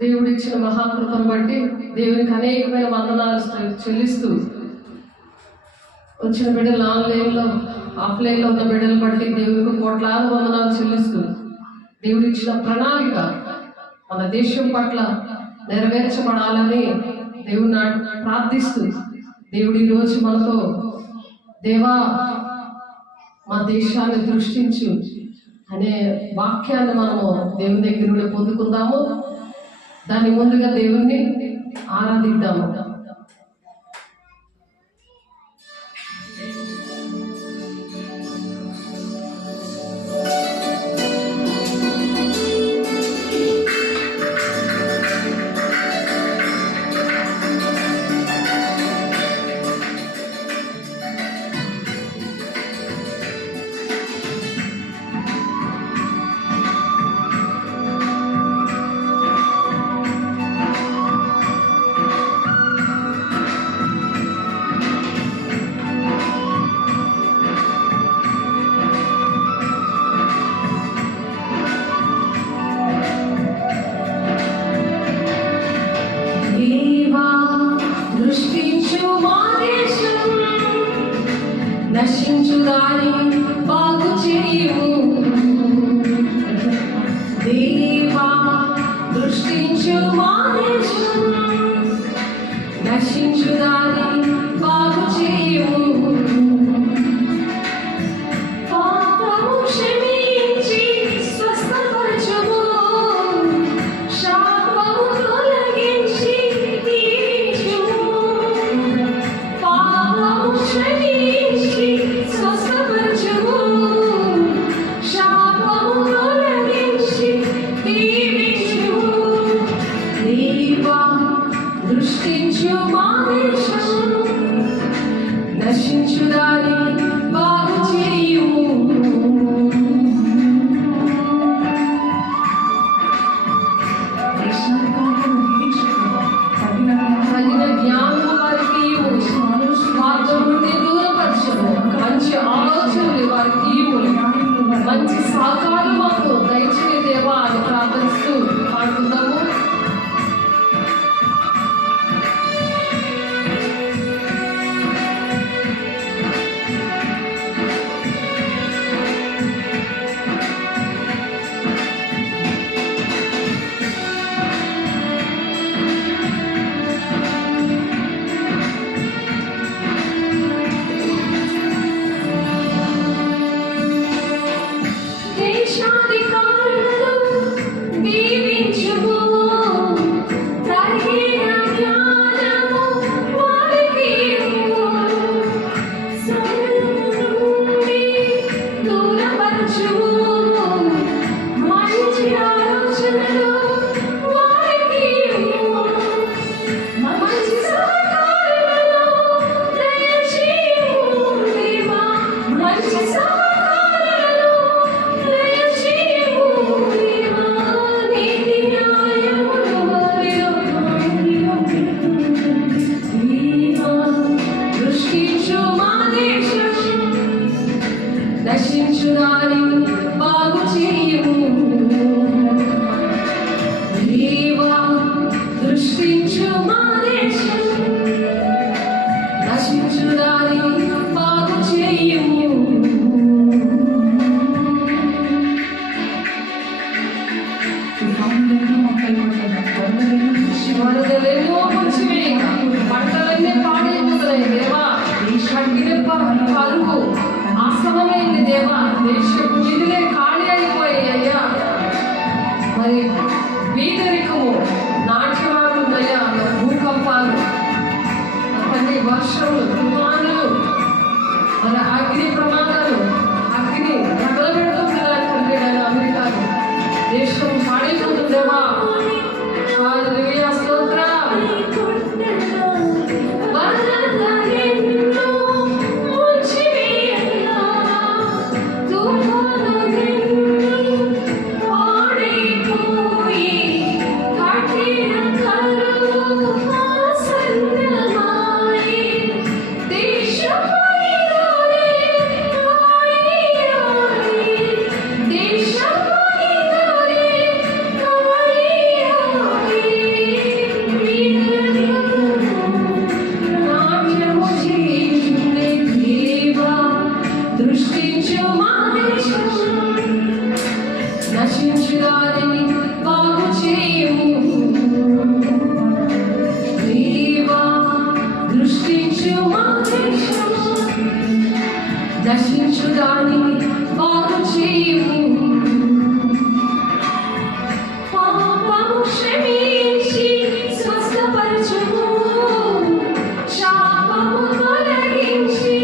దేవుడిచ్చిన మహాకృపను బట్టి దేవునికి అనేకమైన వందనాలు చెల్లిస్తూ వచ్చిన బిడ్డలు ఆన్లైన్లో ఆఫ్లైన్లో ఉన్న బిడ్డలు బట్టి దేవునికి కోట్లాది వందనాలు చెల్లిస్తూ దేవుడిచ్చిన ప్రణాళిక మన దేశం పట్ల నెరవేర్చబడాలని దేవుని ప్రార్థిస్తూ దేవుడు ఈరోజు మనతో దేవా మా దేశాన్ని దృష్టించు అనే వాక్యాన్ని మనము దేవుని దగ్గర నుండి పొందుకుందాము. దాని ముందుగా దేవుణ్ణి ఆరాధిద్దాము. నశించుదాని బాగు చేయు దేవా, దృష్టించు మా దేశం. నశించుదాని బాగు చేయు, పాపము క్షమించి స్వస్థపరచుము, శాపము తొలగించి దీవించుము. పాపము క్షమించి స్వస్థపరచుము, శాపము తొలగించి దీవించుము. దేవా, దృష్టించు మా దేశం. నశించుదాని బాగు చేయుము. తగిన జ్ఞానం వారికి ఇవ్వు, స్వార్థం నుండి దూరపరచుము. మంచి ఆలోచనలు వారికి ఇవ్వు, మంచి సహకారం మాకు దయచేయి దేవా అని ప్రార్థిస్తూ పాడుకుందాము. నశించుదాని బాగు చేయుము. దేవా, దృష్టించు మా దేశం. నశించుదాని బాగు చేయుము. వరదలెన్నో ముంచివేయక పంటలన్నీ పాడైపోతున్నాయి దేవా. కరువు ఆసనమైంది దేవా. దేశపు వీధులే ఖాళీ అయిపోయాయి అయ్యా. మరి వీధరికము నాట్యమాడుందయ్యా. భూకంపాలు, అన్ని వర్షములు, తుఫానులు, మరి అగ్ని ప్రమాదాలు, అగ్ని తగలబెడుతుందా తండ్రి ఆయన అమెరికాను. దేశం పాడైపోతుందేవా. హల్లెలూయా, స్తోత్రం. నశించుదారిని బాగు చేయము. దేవా దృష్టించు మా దేశము, నశించుదారిని బాగు చేయము. పాపము క్షమించి స్వస్థపరచుము, శాపము తొలగించి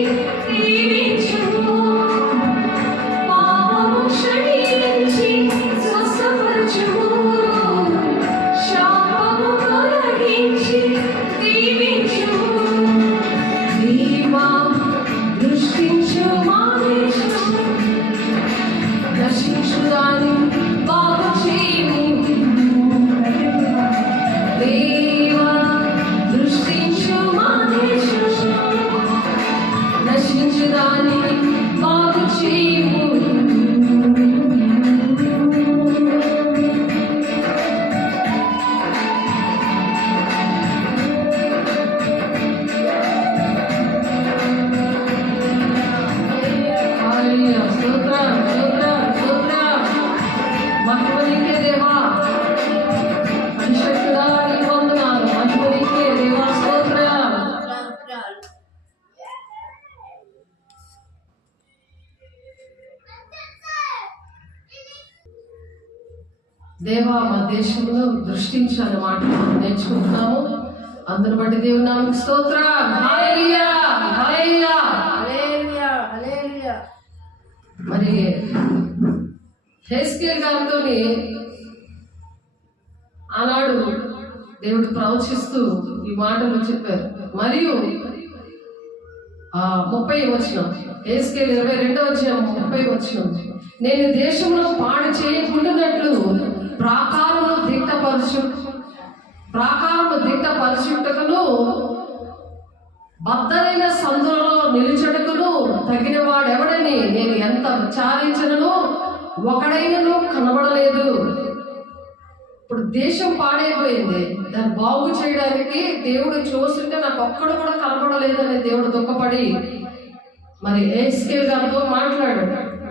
దీవించుము. పాపము క్షమించి స్వస్థపరచుము, శాపము తొలగించి దీవించుము. దేవా దృష్టించు మా దేశము, నశించుదారిని బాగు చేయము. దేవా దృష్టించు మా దేశము, నశించుదారిని బాగు చేయము. హల్లెలూయా. స్తోత్రం, స్తోత్రం, స్తోత్రం. మహిమ నీకే దేవా, పరిశుద్ధుడా నీకు వందనాలు. మహిమ నీకే దేవా, స్తోత్రం. దేవా మా దేశంలో దృష్టించాలి మాట మనం నేర్చుకుంటున్నాము. అందుని బట్టి దేవుని నామముకు స్తోత్రం. హల్లెలూయా, హల్లెలూయా. హల్లెలూయా, హల్లెలూయా. మరి హెస్కేల్ గారితో ఆనాడు దేవుడు ప్రవచిస్తూ ఈ మాటలు చెప్పారు. మరియు 30 వచనం, హెస్కేల్ 22 వచనం, నేను దేశంలో పాడు చేయకుండానట్లు ప్రాకారము దిట్టపరచుటకును బద్దలైన సందులలో నిలుచుటకును తగిన వాడెవడని నేను ఎంత విచారించను, ఒకడైనను కనబడలేదు. ఇప్పుడు దేశం పాడైపోయింది, దాన్ని బాగు చేయడానికి దేవుడు చూస్తుంటే నాకు ఒక్కడు కూడా కనబడలేదని దేవుడు దుఃఖపడి మరి హెస్కేల్ గారితో మాట్లాడు.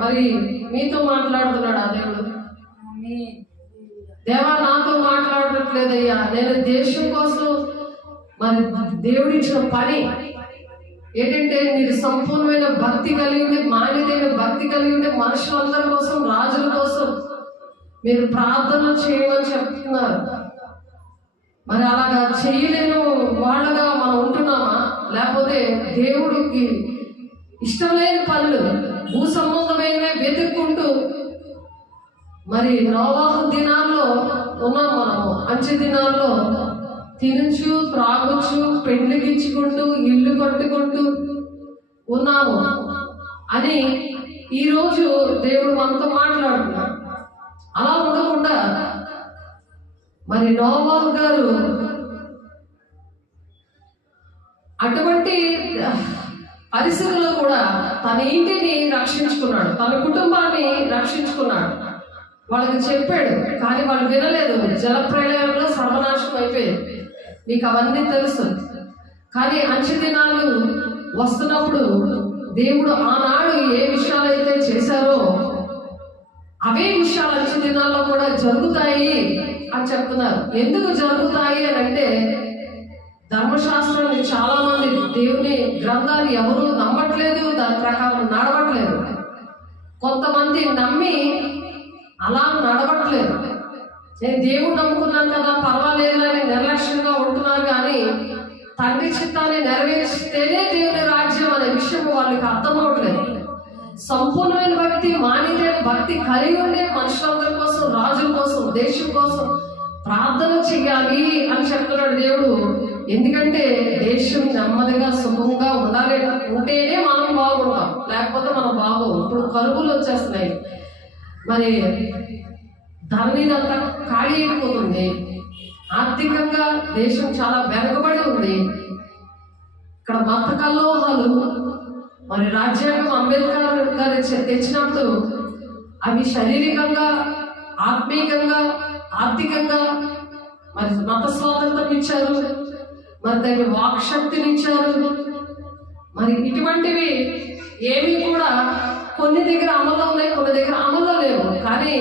మరి మీతో మాట్లాడుతున్నాడు ఆ దేవుడు. దేవా నాతో మాట్లాడట్లేదయ్యా, నేను దేశం కోసం మరి దేవుడిచ్చిన పని ఏంటంటే మీరు సంపూర్ణమైన భక్తి కలిగి ఉంటే, మాన్యతైన భక్తి కలిగి ఉంటే మనుషులందరి కోసం, రాజుల కోసం మీరు ప్రార్థన చేయమని చెప్తున్నారు. మరి అలాగా చేయలేని వాళ్ళగా మనం ఉంటున్నామా, లేకపోతే దేవుడికి ఇష్టం లేని పనులు భూ సంబంధమైనవే వెతుక్కుంటూ మరి నోవాహు దినాల్లో ఉన్నాం మనము. అంచె దినాల్లో తినచ్చు, త్రాగొచ్చు, పెండ్లికించుకుంటూ, ఇల్లు కట్టుకుంటూ ఉన్నాము అని ఈరోజు దేవుడు మనతో మాట్లాడుతున్నాడు. అలా ఉండకుండా మరి నోవాహు గారు అటువంటి పరిస్థితుల్లో కూడా తన ఇంటిని రక్షించుకున్నాడు, తన కుటుంబాన్ని రక్షించుకున్నాడు. వాళ్ళకి చెప్పాడు, కానీ వాళ్ళు వినలేదు. జలప్రలయంలో సర్వనాశనం అయిపోయింది, మీకు అవన్నీ తెలుసు. కానీ అంచె దినాలు వస్తున్నప్పుడు దేవుడు ఆనాడు ఏ విషయాలైతే చేశారో అవే విషయాలు అంచె దినాల్లో కూడా జరుగుతాయి అని చెప్తున్నారు. ఎందుకు జరుగుతాయి అని అంటే, ధర్మశాస్త్రాన్ని చాలా మంది దేవుని గ్రంథాలు ఎవరు నమ్మట్లేదు, దాని ప్రకారం నడవట్లేదు. కొంతమంది నమ్మి అలా నడవట్లేదు. నేను దేవుడు నమ్ముకున్నాను కదా పర్వాలేదు అని నిర్లక్ష్యంగా ఉంటున్నారు. కానీ తండ్రి చిత్తాన్ని నెరవేర్చితేనే దేవుని రాజ్యం అనే విషయం వాళ్ళకి అర్థమవట్లేదు. సంపూర్ణమైన భక్తి, మానితైన భక్తి కలిగి ఉండే మనుషులందరి కోసం, రాజుల కోసం, దేశం కోసం ప్రార్థన చెయ్యాలి అని చెప్తున్నాడు దేవుడు. ఎందుకంటే దేశం నెమ్మదిగా సుఖంగా ఉంటేనే మనం బాగుంటాం, లేకపోతే మనం బాగోం. ఇప్పుడు కరువులు వచ్చేస్తున్నాయి, మరి ధరనిదంతా ఖాళీ అయిపోతుంది, ఆర్థికంగా దేశం చాలా వెనకబడి ఉంది. ఇక్కడ మత కల్లోహాలు మరి రాజ్యాంగం అంబేద్కర్ గారు తెచ్చినప్పుడు అవి శారీరకంగా, ఆత్మీయంగా, ఆర్థికంగా మరి మత స్వాతంత్రం ఇచ్చారు, మరి దాన్ని వాక్శక్తిని ఇచ్చారు. మరి ఇటువంటివి ఏమి కూడా కొన్ని దగ్గర అమల్లో ఉన్నాయి, కొన్ని దగ్గర అమల్లో లేవు. కానీ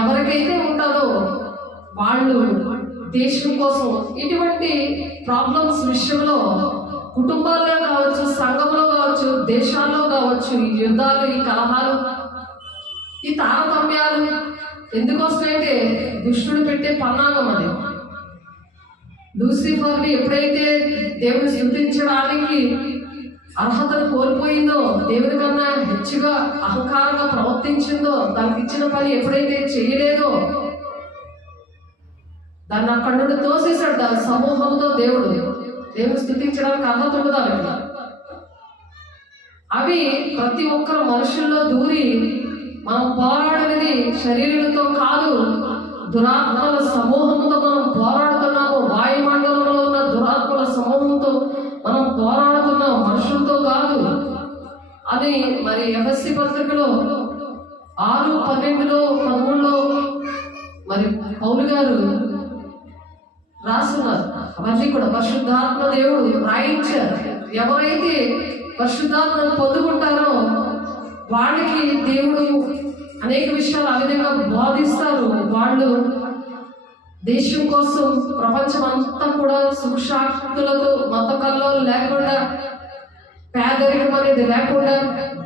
ఎవరికైతే ఉంటుందో వాళ్ళు దేశం కోసం ఇటువంటి ప్రాబ్లమ్స్ విషయంలో కుటుంబాల్లో కావచ్చు, సంఘంలో కావచ్చు, దేశాల్లో కావచ్చు, ఈ యుద్ధాలు, ఈ కలహాలు, ఈ తారతమ్యాలు ఎందుకొస్తాయంటే దుష్టుడు పెట్టే పన్నాగం అది. లూసిఫర్ని ఎప్పుడైతే దేవుని స్తుతించడానికి అర్హతను కోల్పోయిందో, దేవుని కన్నా హెచ్చుగా అహంకారంగా ప్రవర్తించిందో, దానికి ఇచ్చిన పని ఎప్పుడైతే చేయలేదో దాన్ని అక్కడి నుండి తోసేశాడు. దాని సమూహంతో దేవుని స్తుతించడానికి అర్హత ఉండదు ఆమెకి. అవి ప్రతి ఒక్కరు మనుషుల్లో దూరి మనం పోరాడేది శరీరంతో కాదు, దురాత్మల సమూహంతో మనం పోరాడుతున్నాము. వాయుమండలంలో ఉన్న దురాత్మల సమూహంతో మనం పోరాడుతున్నాం, మనుషులతో కాదు అని మరి ఎఫెసీ పత్రికలో 6:12-13 మరి పౌలు గారు రాస్తున్నారు. అవన్నీ కూడా పరిశుద్ధాత్మ దేవుడు రాయించారు. ఎవరైతే పరిశుద్ధాత్మను పొందుకుంటారో వాళ్ళకి దేవుడు అనేక విషయాలు ఆ విధంగా బోధిస్తారు. వాళ్ళు దేశం కోసం ప్రపంచం అంతా కూడా సుఖశాక్తులతో మతకల్లో లేకుండా, పేదరికం అనేది లేకుండా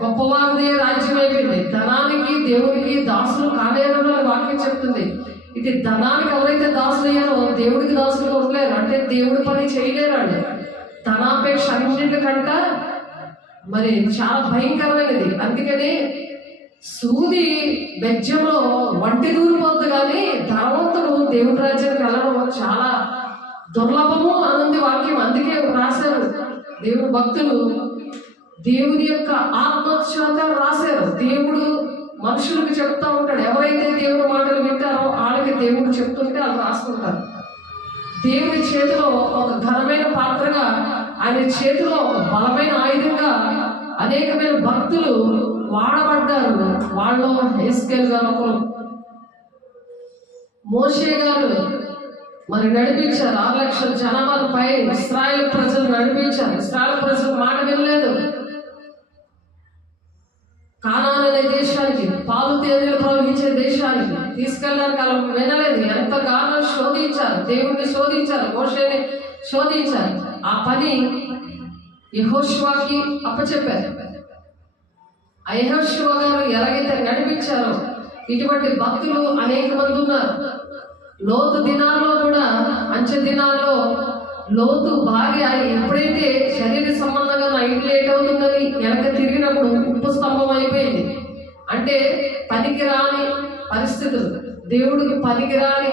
గొప్పవారిదే రాజ్యం అయిపోయింది. ధనానికి దేవుడికి దాసులు కాలేరు అని వాక్యం చెప్తుంది. ఇది ధనానికి ఎవరైతే దాసులు అయ్యారో దేవుడికి దాసులుగా ఉండలేరు, అంటే దేవుడి పని చేయలేరు. అండి ధనాపేక్ష అన్నింటికంట మరి చాలా భయంకరమైనది. అందుకని సూది బెజ్జంలో వంటి దూరిపోద్దు, కానీ ధనవంతుడు దేవుడి రాజ్యానికి వెళ్ళడం చాలా దుర్లభము అనుంది వాక్యం. అందుకే రాశారు దేవుని భక్తులు, దేవుని యొక్క ఆత్మచేత రాశారు. దేవుడు మనుషులకు చెప్తా ఉంటాడు. ఎవరైతే దేవుని మాటలు వింటారో వాళ్ళకి దేవుడు చెప్తుంటే వాళ్ళు రాసుకుంటారు. దేవుని చేతిలో ఒక ఘనమైన పాత్రగా, ఆయన చేతిలో ఒక బలమైన ఆయుధంగా అనేకమైన భక్తులు వాడబడ్డారు. వాళ్ళు హెస్కేల్ గారు ఒకరు, మోషే గారు మరి నడిపించారు. 6 లక్షల జనాభాలపై ఇశ్రాయేల్ ప్రజలు నడిపించారు. ఇశ్రాయేల్ ప్రజలు మాట వినలేదు. కానాన్ అనే దేశానికి, పాలు తేనెలు ప్రవహించే దేశానికి తీసుకెళ్ళడానికి అలా వినలేదు. ఎంతగానో శోధించారు, దేవుణ్ణి శోధించారు, మోషేని శోధించారు. ఆ పని యెహోషువకి అప్పచెప్పారు. ఆ యెహోషువ గారు ఎలాగైతే నడిపించారో ఇటువంటి భక్తులు అనేక మంది ఉన్నారు. లోతు దినాల్లో కూడా, అంచె దినాల్లో లోతు భార్య ఎప్పుడైతే శరీర సంబంధంగా నైట్ లేట్ అవుతుందని వెనక తిరిగినప్పుడు ఉప్పు స్తంభం అయిపోయింది. అంటే పనికిరాని పరిస్థితులు, దేవుడికి పనికిరాని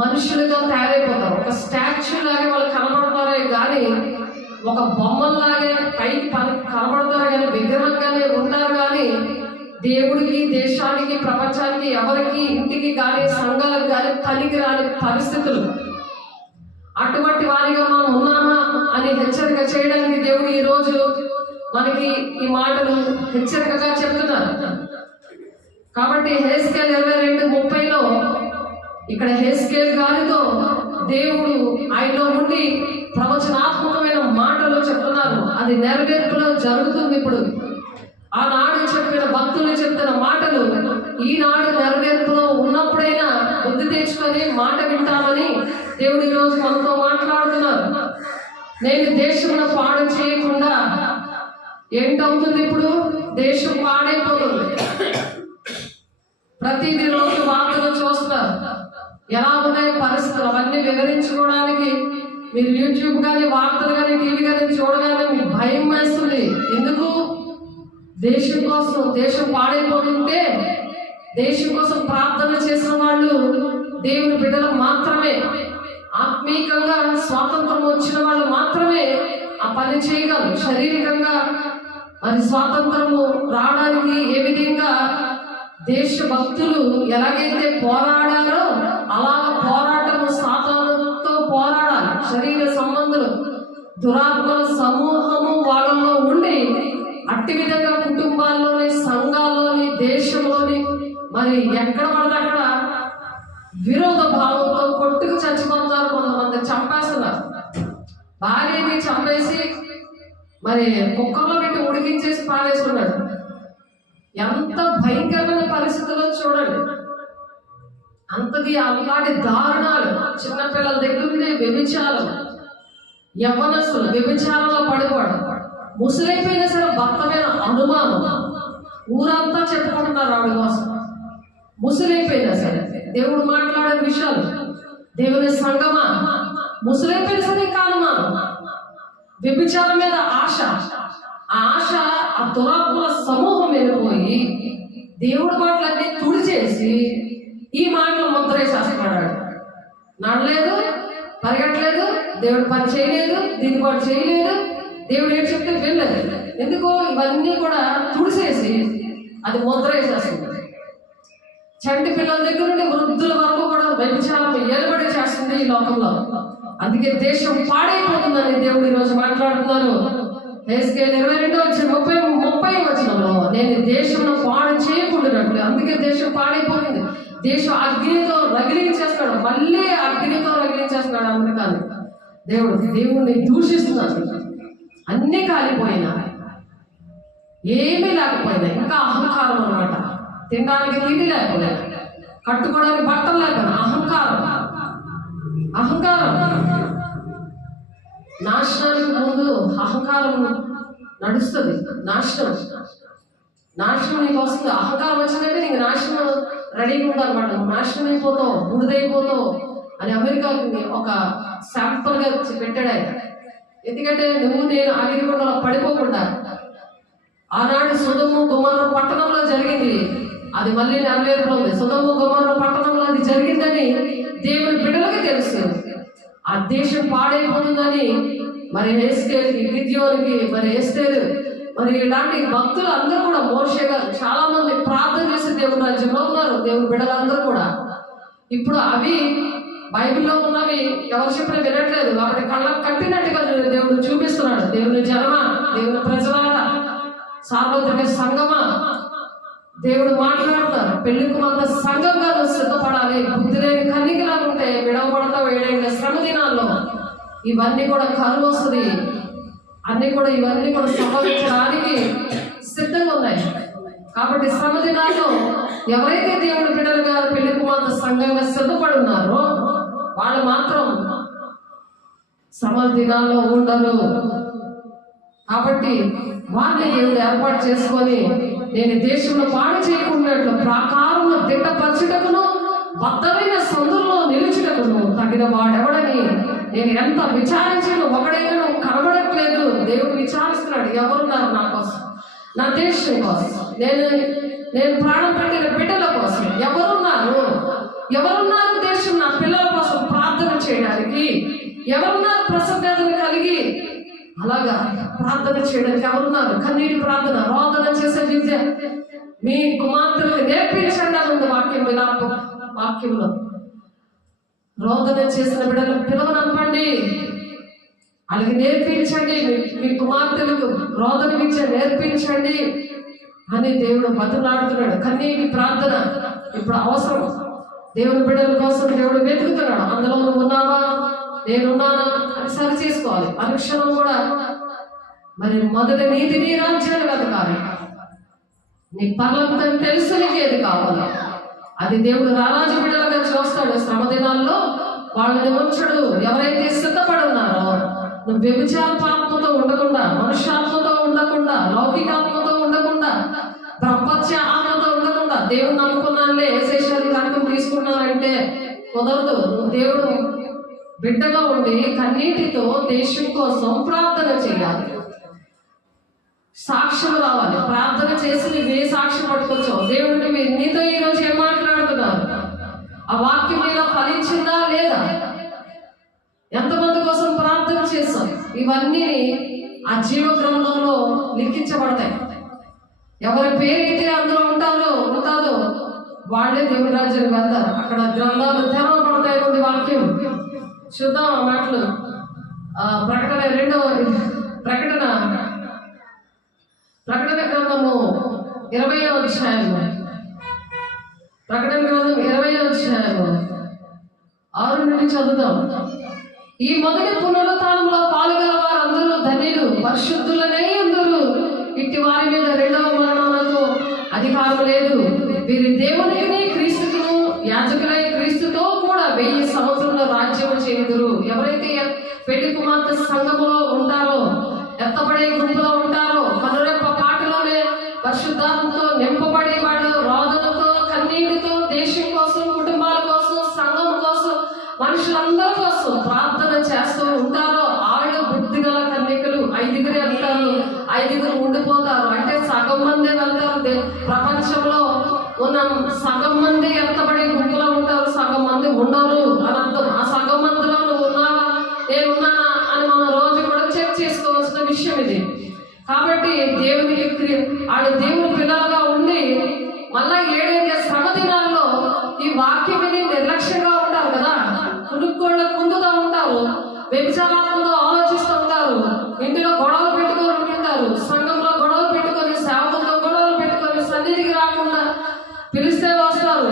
మనుషులుగా తయారైపోతారు. ఒక స్టాచ్యూ లాగా వాళ్ళు కనబడతారే కానీ, ఒక బొమ్మల్లాగే పైకి కనబడతారు కానీ, విగ్రహంగానే ఉంటారు కానీ, దేవుడికి, దేశానికి, ప్రపంచానికి, ఎవరికి, ఇంటికి కానీ, సంఘాలకు కానీ పనికిరాని పరిస్థితులు. అటువంటి వారిగా మనం ఉన్నామా అని హెచ్చరిక చేయడానికి దేవుడు ఈరోజు మనకి ఈ మాటలు హెచ్చరికగా చెప్తున్నారు. కాబట్టి హెస్కేల్ 22:30లో ఇక్కడ హెస్కేల్ గారితో దేవుడు ఆయనలో ఉండి ప్రవచనాత్మకమైన మాటలు చెప్తున్నారు. అది నెరవేర్పులో జరుగుతుంది. ఇప్పుడు ఆనాడు చెప్పిన భక్తులు చెప్తున్న మాటలు ఈనాడు నెరవేర్పులో ఉన్నప్పుడైనా బుద్ధి తెచ్చుకొని మాట వింటామని దేవుడు ఈరోజు మనతో మాట్లాడుతున్నారు. నేను దేశంలో పాడు చేయకుండా ఏంటవుతుంది? ఇప్పుడు దేశం పాడైపోతుంది. ప్రతిదీ రోజు వార్తలు చూస్తారు. ఎలా ఉన్నాయి పరిస్థితులు అవన్నీ వివరించుకోవడానికి మీరు యూట్యూబ్ కానీ, వార్తలు కానీ, టీవీ కానీ చూడగానే మీకు భయం వేస్తుంది. ఎందుకు? దేశం కోసం, దేశం పాడైపోతుంటే దేశం కోసం ప్రార్థన చేసిన వాళ్ళు దేవుని బిడ్డలు మాత్రమే, ఆత్మీయంగా స్వాతంత్రం వచ్చిన వాళ్ళు మాత్రమే ఆ పని చేయగలరు. శారీరకంగా మరి స్వాతంత్రము రావడానికి ఏ విధంగా దేశభక్తులు ఎలాగైతే పోరాడారో అలా పోరాటము సాతానుతో పోరాడాలి. శరీర సంబంధులు, దురాత్మల సమూహము వాళ్ళలో ఉండి అట్టి విధంగా కుటుంబాల్లోని, సంఘాల్లోని, దేశంలోని మరి ఎక్కడ పడితే అక్కడ విరోధ భావంతో కొట్టుకు చచ్చిపోతారు. కొంతమంది చంపేస్తున్నారు. భార్యని చంపేసి మరి కుక్కర్లో పెట్టి ఉడికించేసి పారేసుకున్నాడు. ఎంత భయంకరమైన పరిస్థితుల్లో చూడండి. అలాంటి దారుణాలు, చిన్నపిల్లల దగ్గర నుండి వ్యభిచారం, యవ్వనస్తులు వ్యభిచారంలో పడిపోవడం, ముసలైపోయినా సరే భర్త మీద అనుమానం, ఊరంతా చెప్పుకుంటున్నారు ఆవిడ కోసం. ముసలైపోయినా సరే దేవుడు మాట్లాడే విషయాలు, దేవుని సంగమా, ముసలైపోయిన సరే ఇంకా అనుమానం, వ్యభిచారం మీద ఆశ, ఆ ఆశ ఆ దురాత్మల సమూహం వెళ్ళిపోయి దేవుడి మాటలన్నీ తుడిచేసి ఈ మాటలు ముద్ర వేసేస్తున్నాడు. నడలేదు, పరిగెట్టలేదు, దేవుడు పని చేయలేదు, దీని పాటు చేయలేదు, దేవుడు ఏం చెప్తే వెళ్ళలేదు. ఎందుకు? ఇవన్నీ కూడా తుడిసేసి అది ముద్ర వేసేస్తుంది. చంటి పిల్లల దగ్గర నుండి వృద్ధుల వరకు కూడా వ్యభిచారం ఏలుబడి చేస్తుంది ఈ లోకంలో. అందుకే దేశం పాడైపోతుందని దేవుడు ఈరోజు మాట్లాడుతున్నారు. హెస్కేల్ 22:30 వచనంలో, నేను దేశంలో పాడు చేయకూడనట్లు, అందుకే దేశం పాడైపోతుంది. దేశం అగ్నితో రగిలించేస్తాడు, మళ్ళీ అగ్నితో రగిలించేస్తున్నాడు అమెరికాని. దేవుడిని దూషిస్తున్నాడు. అన్నీ కాలిపోయినా, ఏమీ లేకపోయినా, ఇంకా అహంకారం అన్నమాట. తినడానికి తిండి లేకపోయినా, కట్టుకోవడానికి బట్టలు లేకపోయినా అహంకారం. నాశనానికి ముందు అహంకారం నడుస్తుంది. నాశనం నీకు వస్తుంది. అహంకారం వచ్చిందంటే నీకు నాశనం రెడీగా ఉందన్నమాట. నాశనం అయిపోతావు, బుడిదైపోతావు అని అమెరికాకి ఒక శాంపుల్ గా పెట్టాడు ఆయన. ఎందుకంటే నువ్వు నేను అగ్నిగుండంలో పడిపోకుండా, ఆనాడు సొదొమ గొమొర్రా పట్టణంలో జరిగింది, అది మళ్ళీ నెరవేరుతుంది. సొదొమ గొమొర్రా పట్టణంలో అది జరిగిందని దేవుని బిడ్డలకి తెలుసు. ఆ దేశం పాడైపోతుందని మరి హెస్కేల్కి, గిద్యోనికి, మరి ఎస్తేరు, మరి ఇలాంటి భక్తులు అందరూ కూడా, మోషే గారు, చాలా మంది ప్రార్థన చేసి దేవుని రాజ్యంలో ఉన్నారు. దేవుని బిడ్డలందరూ కూడా ఇప్పుడు అవి బైబిల్లో ఉన్నవి ఎవరు చెప్పినా వినట్లేదు. వాటి కళ్ళకు కట్టినట్టుగా దేవుడు చూపిస్తున్నాడు. దేవుని జనమ, దేవుని ప్రజలారా, సార్వత్రిక సంగమా, దేవుడు మాట్లాడుతున్నారు. పెళ్లి కుమార్తె సంఘంగా సిద్ధపడాలి. బుద్ధి లేని కన్నికలాగా ఉంటే విడవబడతావు 7 శ్రమ దినాల్లో. ఇవన్నీ కూడా కరువు వస్తుంది. ఇవన్నీ కూడా సంభవించడానికి సిద్ధంగా ఉన్నాయి. కాబట్టి శ్రమ దినాల్లో ఎవరైతే దేవుడి బిడ్డలుగా పెళ్లి కుమార్తె సంఘంగా సిద్ధపడి ఉన్నారో వాళ్ళు మాత్రం శ్రమ దినాల్లో ఉండరు. కాబట్టి వారిని దేవుడు ఏర్పాటు చేసుకొని, నేను దేశంలో పాడు చేయకున్నట్లు ప్రాకారంలో దిట్టపరచుటకును బద్దమైన సందుల్లో నిలుచుటకును తగిన వాడెవడని నేను ఎంత విచారించాను, ఒకడైనా కనబడట్లేదు. దేవుడు విచారిస్తున్నాడు, ఎవరున్నారు నా కోసం, నా దేశం కోసం, నేను ప్రాణం పెట్టిన బిడ్డల కోసం ఎవరున్నారు దేశం నా పిల్లల కోసం ప్రార్థన చేయడానికి? ఎవరున్నారు ప్రసవేదన కలిగి అలాగా ప్రార్థన చేయడానికి? ఎవరున్నారు? కన్నీటి ప్రార్థన, రోదన చేసే విద్య మీ కుమార్తెలకు నేర్పించండి అని ఉంది వాక్యంలో. రోదన చేసిన బిడ్డలకు పిలవనంపండి, వాళ్ళకి నేర్పించండి. మీ కుమార్తెలకు రోదన విద్య నేర్పించండి అని దేవుడు బతులాడుతున్నాడు. కన్నీటి ప్రార్థన ఇప్పుడు అవసరం. దేవుని బిడ్డల కోసం దేవుడు వెతుకుతున్నాడు. అందులో నువ్వు ఉన్నావా, నేనున్నానా అని సరి చేసుకోవాలి. అనుక్షణం కూడా మరి మొదట నీ రాజ్యాన్ని వెతకాలి. నీ పర్లకు తెలుసు నీకు ఏది కావాలి. అది దేవుడు రారాజు బిడ్డలుగా చూస్తాడు. శ్రమ దినాల్లో వాళ్ళని ఉంచడు. ఎవరైతే సిద్ధపడి ఉన్నారో, నువ్వు వ్యభిచారాత్మతో ఉండకుండా, మనుష్యాత్మతో ఉండకుండా, లౌకికాత్మతో ఉండకుండా, ప్రపంచ ఆత్మతో ఉండకుండా, దేవుడు నమ్ముకున్నానులే ఏసేషాన్ని రక్తం తీసుకున్నానంటే కుదరదు. నువ్వు దేవుడు బిడ్డగా ఉండి కన్నీటితో దేశం కోసం ప్రార్థన చేయాలి. సాక్ష్యం రావాలి. ప్రార్థన చేసి నువ్వే సాక్ష్యం పట్టుకొచ్చావు. దేవుడు నీతో ఈరోజు ఏం మాట్లాడుతున్నారు? ఆ వాక్యం మీద ఫలించిందా లేదా? ఎంతమంది కోసం ప్రార్థన చేస్తాం? ఇవన్నీ ఆ జీవ గ్రంథంలో లిఖించబడతాయి. ఎవరి పేరైతే అందులో ఉంటుందో వాళ్ళే దేవుని రాజ్యానికి వెళ్తారు. అక్కడ గ్రంథాలు తెరవబడతాయి ఉంది వాక్యం. చూద్దాం ఆ మాటలు. ప్రకటన గ్రంథము 20వ అధ్యాయము, ప్రకటన గ్రంథం 20వ అధ్యాయము 6 నుండి చదువుతాం. ఈ మొదటి పునరుత్థానంలో పాల్గొన్న వారందరూ ధన్యులు, పరిశుద్ధులనే అందరూ. ఇట్టి వారి మీద రెండవ మరణమునకు అధికారం లేదు. వీరి దేవునికి క్రీస్తుకును యాజకులై క్రీస్తుతో కూడా 1000 సంవత్సరాల రాజ్యం చేయుదురు. ఎవరైతే పెళ్లి కుమార్తె సంఘములో ఉంటారో, ఎత్తబడే గుంపులో ఉంటారో, కనురెప్ప పాటలోనే పరిశుద్ధాత్మతో నింపబడి వాడు రోదనతో కన్నీటితో దేశం కోసం, కుటుంబాల కోసం, సంఘం కోసం, మనుషులందరి కోసం ప్రార్థన చేస్తూ ఉంటారో ఆవిడ బుద్ధి గల కన్యకలు 5 వెళ్తారు, 5 ఉండిపోతారు. అంటే సగం మంది వెళ్తారు. ప్రపంచంలో ఉన్న సగం మంది ఎత్తబడే గుంపులో ఉంటారు, సగం మంది ఉండరు అని అర్థం. ఆ సగం మందిలో నువ్వు ఉన్నావా, నేను ఉన్నానా అని మనం రోజు కూడా చెక్ చేసుకోవాల్సిన విషయం ఇది. కాబట్టి దేవునికి ఆడ దేవుని పిల్లలుగా ఉండి మళ్ళా 7 శ్రమ దినాల్లో ఈ వాక్యం విని నిర్లక్ష్యంగా ఉంటారు కదా, కునుక్కోళ్ళ కుందుతా ఉంటారు, వ్యభిచారాత్మలో ఆలోచిస్తూ ఉంటారు, ఇంటిలో గొడవలు పెట్టుకొని ఉంటుంటారు, సంఘంలో గొడవలు పెట్టుకొని, సేవకులతో గొడవలు పెట్టుకొని, సన్నిధికి రాకుండా పిలిస్తే వస్తారు,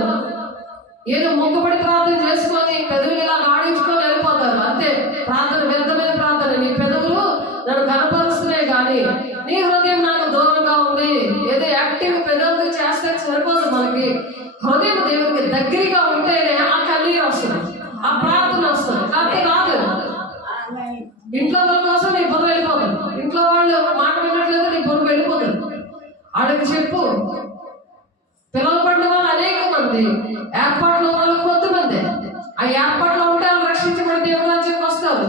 ఏదో మొక్కుబడి ప్రార్థన చేసుకొని పెదవులు ఇలా ఆడించుకొని వెళ్ళిపోతారు. అంతే, ప్రార్థన వ్యర్థమైన ప్రార్థన. నీ పెదవులు నన్ను కనపరుస్తున్నాయి కానీ నీ హృదయం నాకు దూరంగా ఉంది. ఏదో యాక్టివ్ పెదవులు చేస్తే సరిపోదు. మనకి హృదయం దేవునికి దగ్గరగా ఉంటేనే ఆ కన్నీరు వస్తుంది, ఆ ప్రార్థన వస్తుంది. కాబట్టి రాదు. ఇంట్లో వాళ్ళ కోసం నీ బుర్ర వెళ్ళిపోతుంది, ఇంట్లో వాళ్ళు మాట వినట్లేదు, నీ బుర్ర వెళ్ళిపోతుంది. వాళ్ళకి చెప్పు. పిల్లలు పడిన వాళ్ళు అనేక మంది, ఏర్పాట్లో వాళ్ళు కొద్దిమంది. ఆ ఏర్పాట్లో ఉంటే వాళ్ళు రక్షించబడి దేవుని రాజ్యానికి వస్తారు.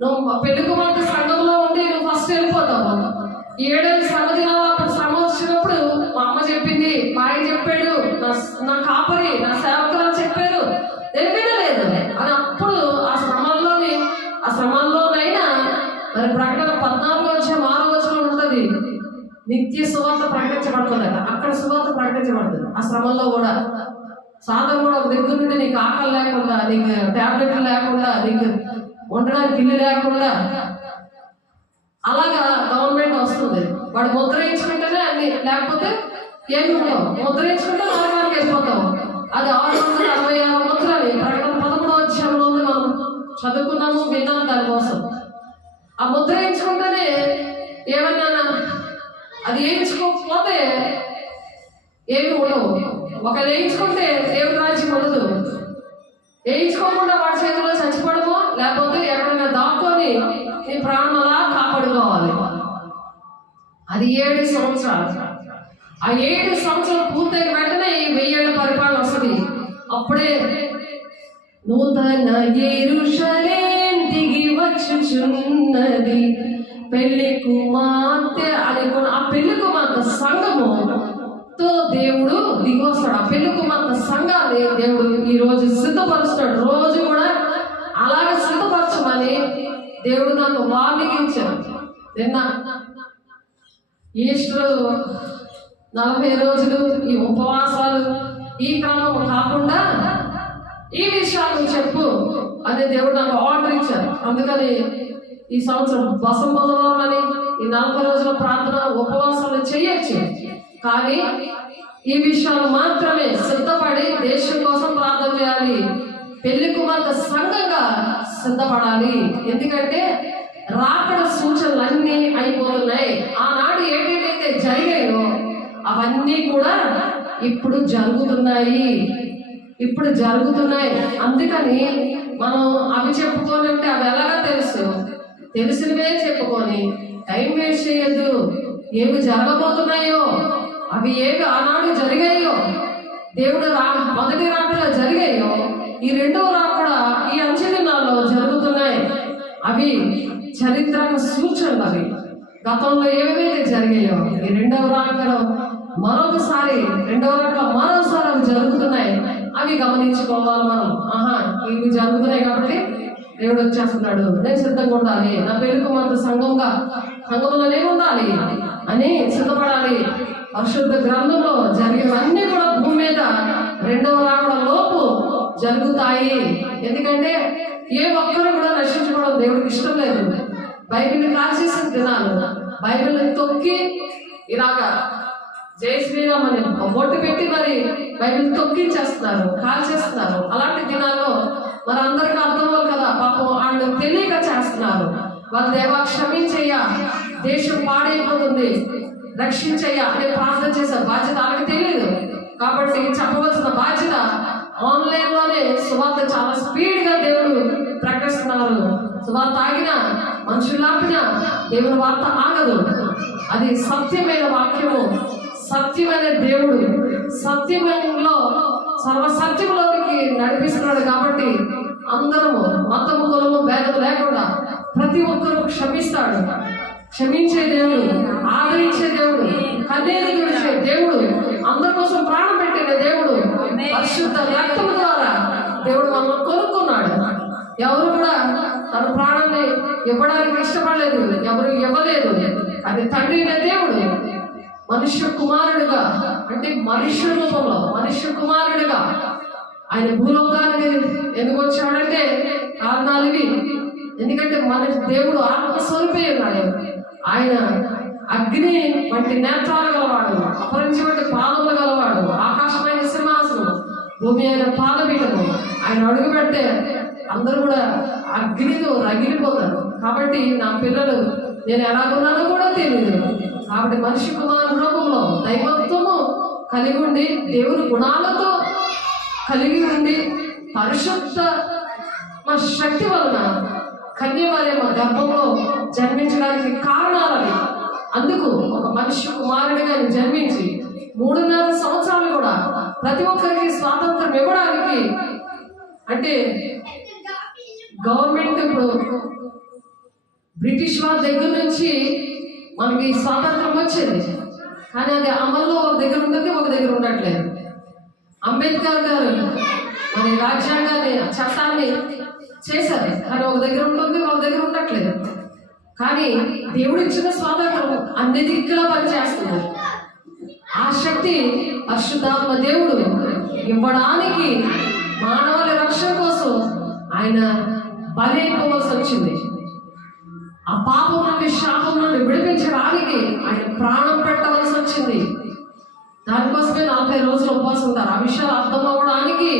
నువ్వు పెళ్లి కుమార్తె సంఘంలో ఉండి నువ్వు ఫస్ట్ వెళ్ళిపోతావు. 7 శ్రమ దినాలు అప్పుడు శ్రమ వచ్చినప్పుడు మా అమ్మ చెప్పింది, మా ఆయన చెప్పాడు, నా కాపరి, నా సేవకులు చెప్పారు, నేను వినలేదు అని అప్పుడు ఆ శ్రమంలోనైనా మరి ప్రకటన 14:6 ఉంటుంది, నిత్య సువార్త ప్రకటించబడుతుంది. అక్కడ సువార్త ప్రకటించబడుతుంది. ఆ శ్రమంలో కూడా సాధన కూడా ఒక దగ్గర నుండి నీకు ఆకలి లేకుండా, నీకు టాబ్లెట్లు లేకుండా, నీకు ఉండడానికి ఇల్లు లేకుండా అలాగా గవర్నమెంట్ వస్తుంది. వాడు ముద్ర వేయించుకుంటేనే అన్ని, లేకపోతే ఏమి ఉండవు. ముద్ర వేయించుకుంటే నరకానికి వెళ్ళిపోతావు. అది 666 ముద్రని ప్రకటన 13వ ఉంది. మనం చదువుకున్నాము, విన్నాము దానికోసం. ఆ ముద్ర వేయించుకుంటేనే ఏమన్నా, అది వేయించుకోకపోతే ఏమి ఉండవు. ఒకవేళ వేయించుకుంటే దేవుని రాజ్యం ఉండదు. వేయించుకోకుండా వాడి చేతిలో చచ్చిపోవడమో, లేకపోతే ఎక్కడైనా దాక్కొని నీ ప్రాణాలా కాపాడుకోవాలి. అది 7 సంవత్సరాలు. ఆ 7 సంవత్సరాలు పూర్తయిన వెంటనే ఈ 1000 ఏళ్ల పరిపాలన వస్తుంది. అప్పుడే నూతన యెరూషలేం దిగి వచ్చుచున్నది, పెళ్లి కుమార్తె అని ఆ పెళ్లి కుమార్తె సంఘముతో దేవుడు దిగి వస్తాడు. ఆ పెళ్లి కుమార్తె సంఘాన్ని దేవుడు ఈ రోజు సిద్ధపరుస్తాడు. రోజు కూడా అలాగే సిద్ధపరచమని దేవుడు నాకు వార్నింగ్ ఇచ్చాడు. నిన్న ఈస్టర్ 40 రోజులు ఈ ఉపవాసాలు ఈ క్రమం కాకుండా ఈ విషయాలు చెప్పు అని దేవుడు నాకు ఆర్డర్ ఇచ్చారు. అందుకని ఈ సంవత్సరం బసంబలం అని ఈ 40 రోజుల ప్రార్థన ఉపవాసాలు చేయొచ్చు, కానీ ఈ విషయాలు మాత్రమే సిద్ధపడి దేశం కోసం ప్రార్థన చేయాలి. పెళ్లి కుమార్తె సంఘంగా సిద్ధపడాలి. ఎందుకంటే రాకడ సూచనలు అన్నీ అయిపోతున్నాయి. ఆనాడు ఏటైతే జరిగాయో అవన్నీ కూడా ఇప్పుడు జరుగుతున్నాయి. అందుకని మనం అవి చెప్పుకొని ఉంటే అవి ఎలాగా తెలిసినవే చెప్పుకొని టైం వేస్ట్ చేయొద్దు. ఏమి జరగబోతున్నాయో, అవి ఏవి ఆనాడు జరిగాయో, దేవుడు మొదటి రాకడ జరిగాయో, ఈ రెండవ రాకడ ఈ అంచె దినాల్లో జరుగుతున్నాయి. అవి చరిత్రక సూచనలు. అవి గతంలో ఏవైతే జరిగాయో ఈ రెండవ రాకడ మరోసారి అవి జరుగుతున్నాయి. అవి గమనించుకోవాలి మనం. ఇవి జరుగుతున్నాయి కాబట్టి దేవుడు వచ్చేస్తున్నాడు, నేను సిద్ధంగా ఉండాలి, నా పెళ్లి కుమార్తె సంఘంలో నేను ఉండాలి అని సిద్ధపడాలి. పరిశుద్ధ గ్రంథంలో జరిగేవన్నీ కూడా భూమి మీద రెండవ రాకడ లోపు జరుగుతాయి. ఎందుకంటే ఏ ఒక్కరు కూడా నశించుకోవడం దేవుడికి ఇష్టం లేదు. బైబిల్ని కాల్చేసిన దినాలు, బైబిల్ని తొక్కి ఇలాగా జై శ్రీరామ్ అని బొట్టు పెట్టి మరి బైబిల్ తొక్కించేస్తున్నారు, కాల్చేస్తున్నారు. అలాంటి దినాల్లో మరి అందరికీ అర్థం కదా, పాపం వాళ్ళు తెలియక చేస్తున్నారు. వాళ్ళ దేవా క్షమించయ్యా, దేశం పాడైపోతుంది, రక్షించయ్యా అనే ప్రార్థన చేసే బాధ్యత వాళ్ళకి తెలియదు. కాబట్టి చెప్పవలసిన బాధ్యత ఆన్లైన్ లోనే సువార్త చాలా స్పీడ్ గా దేవుడు ప్రకటిస్తున్నారు. సువార్త ఆగినా మనుషులు ఆపినా దేవుని వార్త ఆగదు. అది సత్యమైన వాక్యము, సత్యమైన దేవుడు సత్యంలో సర్వసత్యంలోనికి నడిపిస్తున్నాడు. కాబట్టి అందరము మతము కులము భేదం లేకుండా ప్రతి ఒక్కరూ క్షమిస్తాడు. క్షమించే దేవుడు, ఆదరించే దేవుడు, కన్నీరు తుడిచే దేవుడు, అందరి కోసం ప్రాణం పెట్టిన దేవుడు, పరిశుద్ధ రక్తము ద్వారా దేవుడు మనల్ని కొనుక్కున్నాడు. ఎవరు కూడా తన ప్రాణాన్ని ఇవ్వడానికి ఇష్టపడలేదు, ఎవరు ఇవ్వలేదు. అది తండ్రి అయిన దేవుడు మనుష్య కుమారుడిగా, అంటే మనుష్య రూపంలో మనుష్య కుమారుడిగా ఆయన భూలోకానికి ఎందుకు వచ్చాడంటే కారణాలు ఇవి. ఎందుకంటే మన దేవుడు ఆత్మస్వరూపే ఉన్నాడు. ఆయన అగ్ని వంటి నేత్రాలు గలవాడు, అపరంజి వంటి పాదములు గలవాడు, ఆకాశమైన సింహాసనం, భూమి అయిన పాదపీఠము. ఆయన అడుగు పెడితే అందరూ కూడా అగ్నితో రగిలిపోతారు. కాబట్టి నా పిల్లలు నేను ఎలాగున్నానో కూడా తెలియదు. కాబట్టి మనిషి కుమారు రూపంలో దైవత్వము కలిగి ఉండి, దేవుని గుణాలతో కలిగి ఉండి, పరిశుద్ధ శక్తి వలన కన్యమరియమ్మ గర్భంలో జన్మించడానికి కారణాలని. అందుకు ఒక మనిషి కుమారుడిగా జన్మించి 3.5 సంవత్సరాలు కూడా ప్రతి ఒక్కరికి స్వాతంత్రం ఇవ్వడానికి, అంటే గవర్నమెంట్ ఇప్పుడు బ్రిటిష్ వారి దగ్గర నుంచి మనకి స్వాతంత్రం వచ్చింది, కానీ అది అమల్లో ఒక దగ్గర ఉంటుంది, ఒక దగ్గర ఉండట్లేదు. అంబేద్కర్ గారు మన రాజ్యాంగాన్ని, చట్టాన్ని చేశారు, కానీ ఒక దగ్గర ఉంటుంది, ఒక దగ్గర ఉండట్లేదు. కానీ దేవుడు ఇచ్చిన స్వాతంత్రం అన్ని దిక్కులా పనిచేస్తుంది. ఆ శక్తి పరిశుద్ధాత్మ దేవుడు ఇవ్వడానికి మానవుల రక్షణ కోసం ఆయన బలి అయిపోవలసి వచ్చింది. ఆ పాపం నుండి, శాపం నుండి విడిపించడానికి ఆయన ప్రాణం పెట్టవలసి వచ్చింది. దానికోసమే 40 రోజులు ఉపవాసం ఉంటారు. ఆ విషయాలు అర్థం అవ్వడానికి,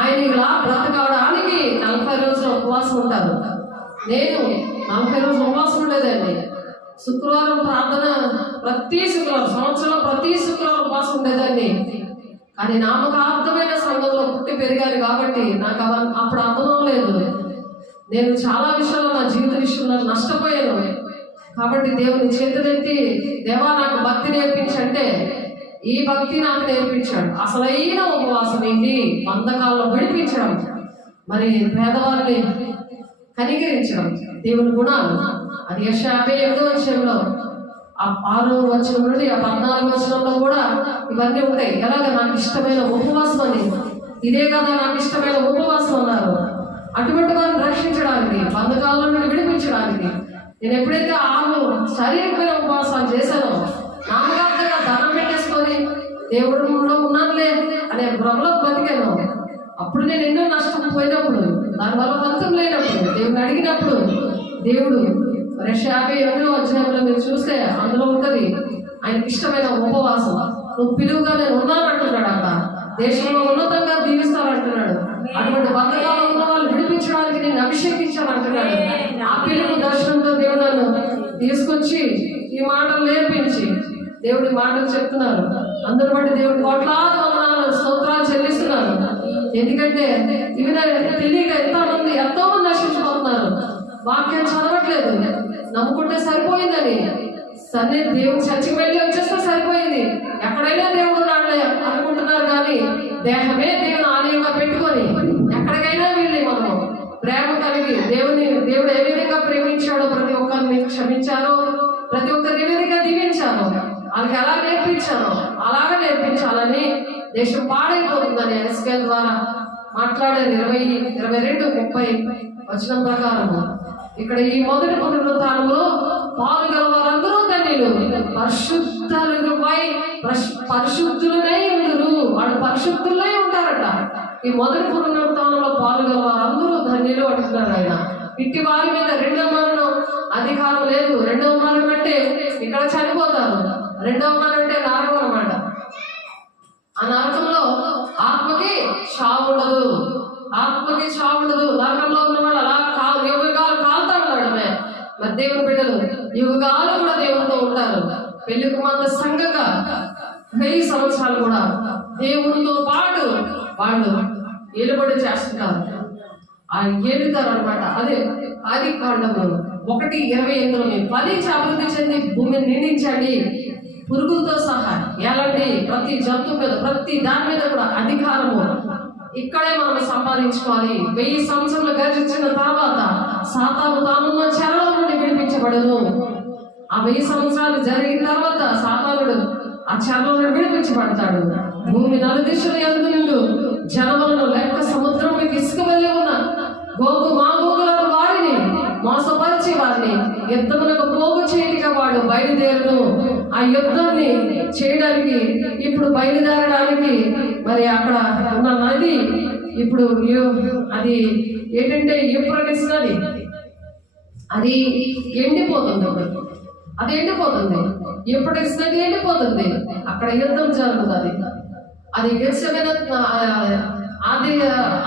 ఆయన ఇలా బ్రతకడానికి 40 రోజులు ఉపవాసం ఉంటారు. నేను 40 రోజులు ఉపవాసం ఉండేదండి. శుక్రవారం ప్రార్థన ప్రతి శుక్రవారం, సంవత్సరంలో ప్రతి శుక్రవారం ఉపవాసం ఉండేదాన్ని. కానీ నామకార్థమైన సంఘంలో పుట్టి పెరిగాను కాబట్టి నాకు అప్పుడు అర్థం అవ్వలేదు. నేను చాలా విషయాల్లో నా జీవిత విషయంలో నష్టపోయాను. కాబట్టి దేవుని చేతులెత్తి, దేవా నాకు భక్తి నేర్పించంటే ఈ భక్తి నాకు నేర్పించాడు. అసలైన ఉపవాసం ఏంటి? బంధకాల్లో విడిపించడం, మరి పేదవారిని కనికరించడం, దేవుని గుణాలు. అది యెషయా 58వ అధ్యాయంలో 6వ వచనం నుండి 14వ వచనంలో కూడా ఇవన్నీ ఉంటాయి. ఎలాగ నాకు ఇష్టమైన ఉపవాసం అని, ఇదే కదా నాకు ఇష్టమైన ఉపవాసం అన్నారు. అటువంటి వారిని రక్షించడానికి, బంధకాల నుండి విడిపించడానికి నేను ఎప్పుడైతే 6 శారీరకమైన ఉపవాసాలు చేశానో, నామకార్థంగా ధనం పెట్టేసుకొని దేవుడిలో ఉన్నానులే అనే భ్రమలో బతికాను. అప్పుడు నేను ఎన్నో నష్టం పోయినప్పుడు, దానివల్ల ఫలితం లేనప్పుడు, దేవుని అడిగినప్పుడు దేవుడు యెషయా 58వ అధ్యాయంలో మీరు చూస్తే అందులో ఉంటది ఆయనకి ఇష్టమైన ఉపవాసం. నువ్వు పిలువుగా నేను ఉన్నాను అంటున్నాడు. అక్కడ దేశంలో ఉన్నతంగా దీవిస్తానంటున్నాడు. అటువంటి బంధకాలు ఉన్న వాళ్ళు విడిపించడానికి నేను అభిషేకించాను అంటున్నాడు. ఆ పిలుపు దర్శనంతో దేవుడు నన్ను తీసుకొచ్చి ఈ మాటలు నేర్పించి దేవుడి మాటలు చెప్తున్నారు. అందరి బట్టి దేవుడి కోట్లాది వందనాలు, స్తోత్రాలు చెల్లిస్తున్నాను. ఎందుకంటే ఇవి తెలియక ఎంతో మంది నశించిపోతున్నారు. వాక్యం చదవట్లేదు, నమ్ముకుంటే సరిపోయిందని దేవుడు చర్చికి వెళ్ళి వచ్చేస్తే సరిపోయింది, ఎక్కడైనా దేవుడు ఉన్నాడులే అనుకుంటున్నారు. కానీ దేహమే దేవుని ఆలయంగా పెట్టుకొని ఎక్కడికైనా వెళ్ళి మనం ప్రేమ కలిగి దేవుడు ఏ విధంగా ప్రేమించాడో, ప్రతి ఒక్కరిని క్షమించారో, ప్రతి ఒక్కరిని ఏ విధంగా దీవించారో, వాళ్ళకి ఎలా నేర్పించారో అలాగే నేర్పించాలని దేశం పాడైపోతుందని ఎస్కేల్ ద్వారా మాట్లాడారు. 22:30 వచనం ప్రకారం ఇక్కడ ఈ మొదటి పునరుత్థానంలో పాల్గొన్న వారందరూ ధన్యులు, పరిశుద్ధులై ఉండురు. వాళ్ళు పరిశుద్ధులై ఉంటారట. ఈ మొదటి పునరుత్థానంలో పాల్గొన్న వారందరూ ధన్యులు అంటున్నారు ఆయన. ఇట్టి వారి మీద రెండవ మరణం అధికారం లేదు. రెండవ మరణం అంటే ఇక్కడ చనిపోతారు. రెండవ మరణం అంటే నరకం అన్నమాట. ఆ నరకంలో ఆత్మకి చావు ఉండదు, ఆత్మకి చావు ఉండదు. నరకంలో ఉన్నవాడు అలా యుగాలు కాలుతా ఉన్నాడు. మరి దేవుని బిడ్డలు యుగాలు కూడా దేవునితో ఉంటారు. పెళ్లి కుమార్తె సంఘంగా 1000 సంవత్సరాలు కూడా దేవునితో పాటు వాళ్ళు ఏలుబడి చేస్తున్నారు. ఆ ఏలుతారు అనమాట. అదే ఆది కాండము 1:28 ఫలించి అభివృద్ధి చెంది భూమిని నిండించండి, పురుగులతో సహా ఏలండి, ప్రతి జంతువు మీద ప్రతి దాని మీద కూడా అధికారము ఇక్కడే మనం సంపాదించుకోవాలి. 1000 సంవత్సరాలు గడిచిన తర్వాత సాతాను తానున్న చెరలో నుండి విడిపించబడను. ఆ 1000 సంవత్సరాలు జరిగిన తర్వాత సాతానుడు ఆ చెరలో నుండి విడిపించబడతాడు. భూమి నలుదిశలు యందు నిండు జనములను లెక్క సముద్రం మీకు ఇసుక వెళ్ళి ఉన్న గోగు మాగోగులను వారిని మోసపరిచి వారిని యుద్ధములకు పోగు చేయగా వాడు బయలుదేరును. ఆ యుద్ధాన్ని చేయడానికి ఇప్పుడు బయలుదేరడానికి మరి అక్కడ ఉన్న నది ఇప్పుడు అది ఏంటంటే యూఫ్రటీస్ నది అది ఎండిపోతుంది. అది ఎండిపోతుంది. యూఫ్రటీస్ నది ఎండిపోతుంది. అక్కడ యుద్ధం జరుగుతుంది. అది గెత్సేమనే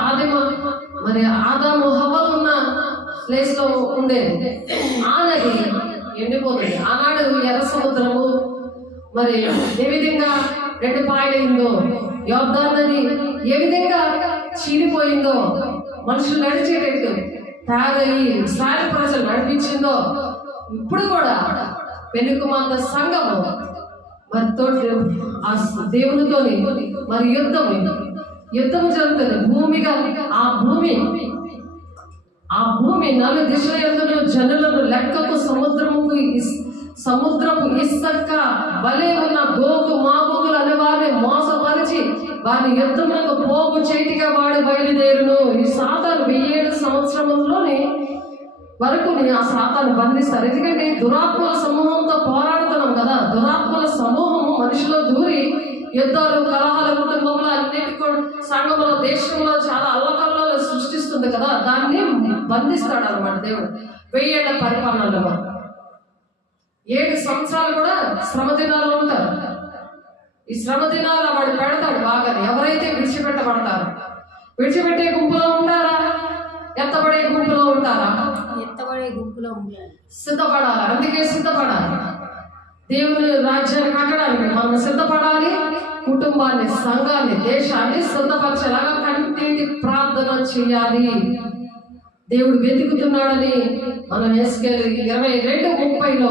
ఆదిమ మరి ఆదాము హవ్వలు ఉన్న ప్లేస్ లో ఉండేది. ఆ నది ఎండిపోతుంది. ఆనాడు ఎర్ర సముద్రము మరి ఏ విధంగా 2 పాయలైందో, యోర్దాను నది ఏ విధంగా చీలిపోయిందో, మనుషులు నడిచేటట్టు తయారయ్యి ఇశ్రాయేలు ప్రజలు నడిపించిందో, ఇప్పుడు కూడా పెళ్లి కుమార్తె సంఘము మరి తోటి ఆ దేవునితోని మరి యుద్ధము జరుగుతుంది. భూమిగా ఆ భూమి 4 దిశల యందు జనులను లెక్కకు సముద్రపు ఇసుక వలె ఉన్న గోగు మాగోగులు అనే వారిని మోసపరిచి వారిని యుద్ధములకు పోగు చేయటిగా వాడు బయలుదేరును. ఈ సాతాను 1000 సంవత్సరంలోని వరకు ఆ సాతాను బంధిస్తారు. ఎందుకంటే దురాత్మల సమూహంతో పోరాడుతున్నాం కదా. దురాత్మల సమూహము మనిషిలో దూరి యుద్ధాలు, కలహాలు, కుటుంబంలో అన్నిటి సంఘంలో, దేశంలో చాలా అల్లకల్లాలు సృష్టిస్తుంది కదా. దాన్ని బంధిస్తాడు అనమాట దేవుడు. 1000 ఏళ్ల పరిపాలనలో 7 సంవత్సరాలు కూడా శ్రమ దినాల్లో ఉంటారు. ఈ శ్రమ దినాలు వాడు పెడతాడు బాగా. ఎవరైతే విడిచిపెట్టబడతారో, విడిచిపెట్టే గుంపులో ఉంటారా, ఎత్తబడే గుంపులో ఉంటారా? ఎత్తబడే గుంపులో ఉంటారు. సిద్ధపడాలి. అందుకే సిద్ధపడాలి. దేవుని రాజ్యాన్ని కట్టడానికి మనం సిద్ధపడాలి. కుటుంబాన్ని, సంఘాన్ని, దేశాన్ని సిద్ధపరచేలాగా కంటింటి ప్రార్థన చేయాలి. దేవుడు వెతుకుతున్నాడని మనం ఎస్కేలు 22:30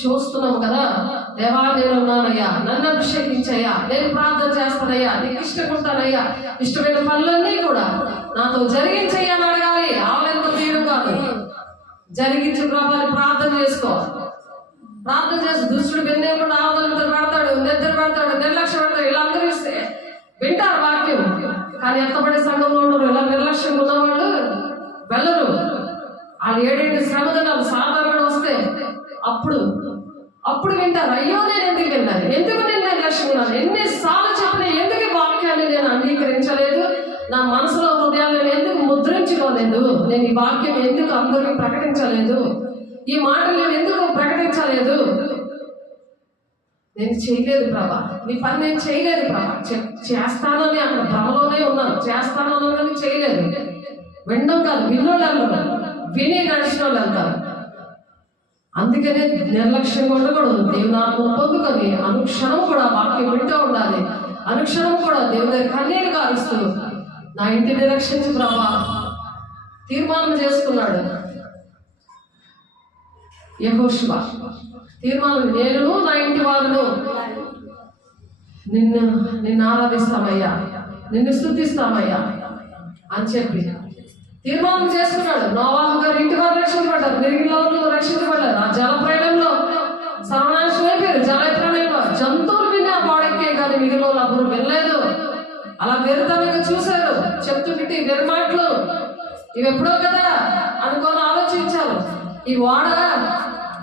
చూస్తున్నాం కదా. దేవా నేను ఉన్నానయ్యా, నన్ను అభిషేకించయ్యా, నేను ప్రార్థన చేస్తానయ్యా, నీకు ఇష్టకుంటానయ్యా, ఇష్టమైన పనులన్నీ కూడా నాతో జరిగించయ్యా అని అడగాలి. ఆవలెంత తీయడం కాదు, జరిగించే ప్రభావాన్ని ప్రార్థన చేసుకో. ప్రార్థన చేసి దుష్టుడు వినేకుండా ఆవదలంతా పెడతాడు, నిద్ర పెడతాడు, నిర్లక్ష్యం పెడతాడు. ఇలా అందరూ ఇస్తే వింటారు వాక్యం, కానీ ఎత్తబడే సంఘంలో ఉండరు. ఇలా నిర్లక్ష్యంగా ఉన్నవాళ్ళు వెళ్ళరు. వాళ్ళు 7 శ్రమదనాలు సాధారణ వస్తే అప్పుడు వింటారు. అయ్యో నేను ఎందుకు విన్నాను, ఎందుకు నేను నిర్లక్ష్యంగా ఉన్నాను, ఎన్నిసార్లు చెప్పిన ఎందుకు ఈ వాక్యాన్ని నేను అంగీకరించలేదు, నా మనసులో హృదయాన్ని నేను ఎందుకు ముద్రించుకోలేదు, నేను ఈ వాక్యం ఎందుకు అందరికీ ప్రకటించలేదు, ఈ మాటలు నేను ఎందుకు ప్రకటించలేదు. నేను చేయలేదు ప్రభా, నీ పని నేను చేయలేదు ప్రభా. చేస్తానని అక్కడ భ్రమలోనే ఉన్నాను, చేస్తానని చేయలేదు. వినడం కాదు, విన్నోళ్ళు వెళ్తారు, విని నడిచిన వాళ్ళు వెళ్తారు. అందుకనే నిర్లక్ష్యంగా ఉండకూడదు. దేవుని ఆత్మను పొందుకొని అనుక్షణం కూడా వాక్యం వింటూ ఉండాలి. అనుక్షణం కూడా దేవుని దగ్గర కన్నీరు కారుస్తూ నా ఇంటిని రక్షించు ప్రభా తీర్మానం చేసుకున్నాడు యెహోషువ. తీర్మానం, నేను నా ఇంటి వారును నిన్ను ఆరాధిస్తామయ్యా, నిన్ను స్తుతిస్తామయ్యా అని చెప్పి తీర్మానం చేసుకున్నాడు. నోవాహు గారు ఇంటి వారు రక్షించబడ్డారు, మిగిలిన వాళ్ళు రక్షించబడ్డారు. ఆ జల ప్రళయంలో సర్వనాశనం అయిపోయారు. జల ప్రళయంలో జంతువులు విని ఆ పాడెక్కే కానీ మిగిలిన వాళ్ళు అప్పుడు వెళ్ళలేదు. అలా వెరుతనంగా చూశారు, చెప్తుంటే వెరుమాటలు ఇవి ఎప్పుడో కదా అనుకొని ఆలోచించారు. ఈ వాడ,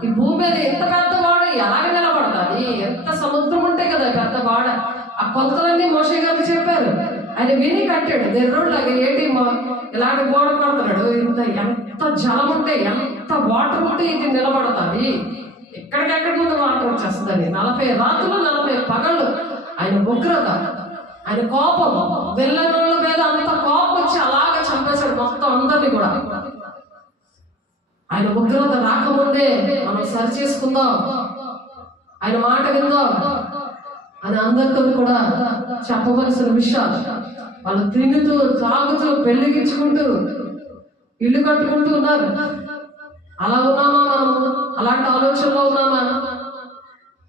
ఈ భూమి మీద ఎంత పెద్ద వాడ ఎలాగ నిలబడుతుంది, ఎంత సముద్రం ఉంటే కదా పెద్ద వాడ. ఆ కొలతలన్నీ మోషే గారికి చెప్పారు, ఆయన విని కట్టాడు. దేవుడులాగా ఏంటి ఇలాగ గోడ కడుతున్నాడు, ఎంత జలం ఉంటే, ఎంత వాటర్ ఉంటే ఇది నిలబడుతుంది, ఎక్కడికెక్కడ ముందు వాటర్ వచ్చేస్తుంది. 40 రాత్రులు 40 పగళ్ళు ఆయన ఉగ్రత, ఆయన కోపం, వెళ్ళనోళ్ళ మీద అంత కోపం వచ్చి అలాగే చంపేశాడు మొత్తం అందరినీ కూడా. ఆయన ఉగ్రత రాకముందే మనం సరి చేసుకుందాం. ఆయన మాట విందాం అని అందరితో కూడా చెప్పవలసిన విషయాలు. వాళ్ళు తిండుతూ తాగుతూ పెళ్లిగించుకుంటూ ఇల్లు కట్టుకుంటూ ఉన్నారు. అలా ఉన్నామా మనం? అలాంటి ఆలోచనలో ఉన్నామా?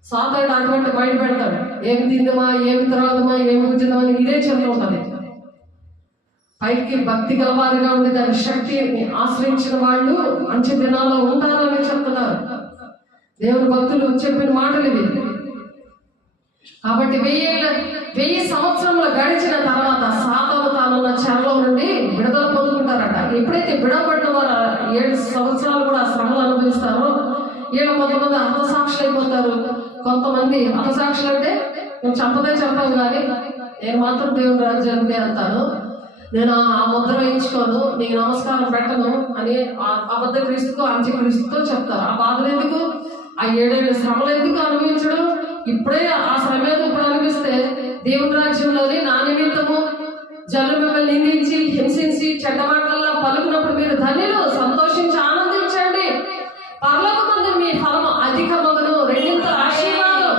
సాతానుడు అటువంటి బయట పెడతాడు. ఏమి తిందమా, ఏమి త్రాగుదమా, ఏమి కూర్చుందామా అని ఇదే చెప్తూ ఉంటుంది. పైకి భక్తి గలవారుగా ఉండి దాని శక్తిని ఆశ్రయించిన వాళ్ళు మంచి దినాల్లో ఉంటారని చెప్తున్నారు. దేవుని భక్తులు చెప్పిన మాటలు ఇవి. కాబట్టి 1000 సంవత్సరములు గడిచిన తర్వాత సాతాను తానున్న చెరలో నుండి విడుదల పొందుకుంటారట. ఎప్పుడైతే విడబడిన వారు 7 సంవత్సరాలు కూడా శ్రమలు అనుభవిస్తారో, వీళ్ళ కొంతమంది హతసాక్షులు అయిపోతారు. కొంతమంది హతసాక్షులు అంటే నేను చెప్పదే చెప్పాను, కానీ నేను మాత్రం దేవుని రాజ్యానికి వెళ్తాను, నేను ఆ ముద్ర వేయించుకోను, నీకు నమస్కారం పెట్టను అని అబద్ధ క్రీస్తుతో అంత్యక్రీస్తుతో చెప్తారు. ఆ బాధలు ఎందుకు? ఆ 7 శ్రమలు ఎందుకు అనుభవించడం? ఇప్పుడే ఆ శ్రమ ఇప్పుడు అనిపిస్తే దేవుని రాజ్యంలోని నా నిమిత్తము జనులు మిమ్మల్ని నిందించి హింసించి చెడ్డ మాటల్లో పలుకున్నప్పుడు మీరు ధన్యులు, సంతోషించి ఆనందించండి, పరలోకమందు మీ ఫలము అధికమగును, రెండింతల ఆశీర్వాదం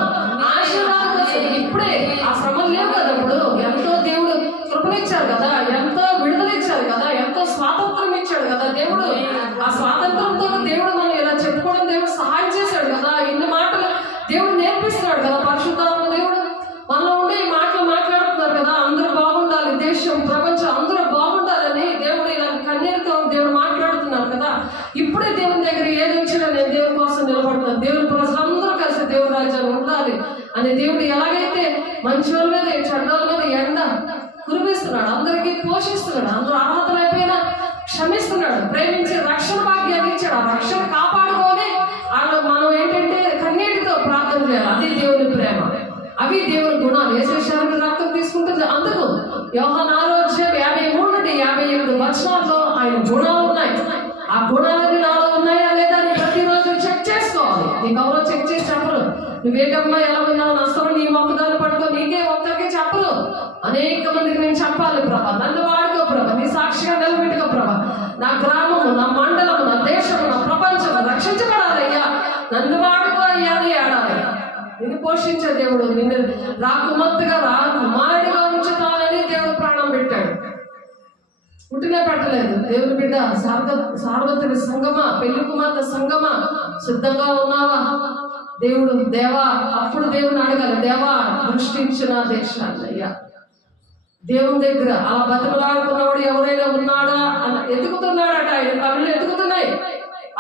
ఇప్పుడే. ఆ శ్రమలు లేవు కదా, ఇప్పుడు ఎంతో దేవుడు కృపనిచ్చారు కదా, ఎంతో విడుదలిచ్చారు కదా, ఎంతో స్వాతంత్రం ఇచ్చాడు కదా దేవుడు. ఆ స్వాతంత్రంతో దేవుడు మనం ఇలా చెప్పుకోవడం దేవుడు సహాయం చేశాడు కదా. ఇన్ని మాటలు దేవుడు నేర్పిస్తున్నాడు కదా. పరిశుద్ధాత్మ దేవుడు మనలో ఉండి ఈ మాటలు మాట్లాడుతున్నారు కదా. అందరూ బాగుండాలి, దేశం ప్రపంచం అందరూ బాగుండాలని దేవుడు ఇలా కన్నీరుతో దేవుడు మాట్లాడుతున్నారు కదా. ఇప్పుడే దేవుని దగ్గర ఏది వచ్చినా నేను దేవుని కోసం నిలబడతాను, దేవుని ప్రజలందరూ కలిసి దేవుని రాజ్యాలు ఉండాలి అని దేవుడు ఎలాగైతే మంచి వాళ్ళ మీద చెడ్డోళ్ళ మీద ఎండ కురిపిస్తున్నాడు, అందరికీ పోషిస్తున్నాడు, అందరూ అర్హతలైపోయినా క్షమిస్తున్నాడు, ప్రేమించి రక్షణ భాగ్యాన్ని ఇచ్చాడు. ఆ రక్షణ కాపాడుకొని మనం ఏంటంటే కన్నీటితో ప్రార్థన చేయాలి. అది దేవుని ప్రేమ, అవి దేవుని గుణాలు. యేసుశారీరక రక్తం తీసుకుంటుంది. అందుకు యోహాను 6:53-58 ఆయన గుణాలు ఉన్నాయి. ఆ గుణాలని నాలో ఉన్నాయా లేదా అని ప్రతిరోజు చెక్ చేసుకోవాలి. నీకు ఎవరో చెక్ చేసి చెప్పరు. నువ్వేటమ్మా ఎలా ఉన్నావు, నష్టం నీ ఒక్కదాన్ని పట్టుకో, నీకే ఒక్కరికే చెప్పరు. అనేక మందికి నేను చెప్పాలి ప్రభా, నన్ను వాడుకో ప్రభా, నీ సాక్షిగా నిలబెట్టుకో ప్రభా, నా గ్రామము, నా మండలము, నా దేశము, నా ప్రపంచము రక్షించబడాలయ్యా, నన్ను వాడుకో అయ్యా అని ఏడాలి. నిన్ను పోషించే దేవుడు, నిన్ను రాకుమార్తెగా రాకుమారుడిగా ఉంచుతానని దేవుడు ప్రాణం పెట్టాడు. పుట్టినే పెట్టలేదు. దేవుని బిడ్డ సార్వత్రిక సంగమా, పెళ్లి కుమార్తె సంగమా, సిద్ధంగా ఉన్నావా? దేవుడు దేవా, అప్పుడు దేవుని అడగాలి, దేవా దృష్టి ఇచ్చిన దేశాన్ని అయ్యా. దేవుని దగ్గర అలా బతుకులాడుకున్నవాడు ఎవరైనా ఉన్నాడా అని ఎదుగుతున్నాడట. ఆయన కళ్ళు ఎదుగుతున్నాయి.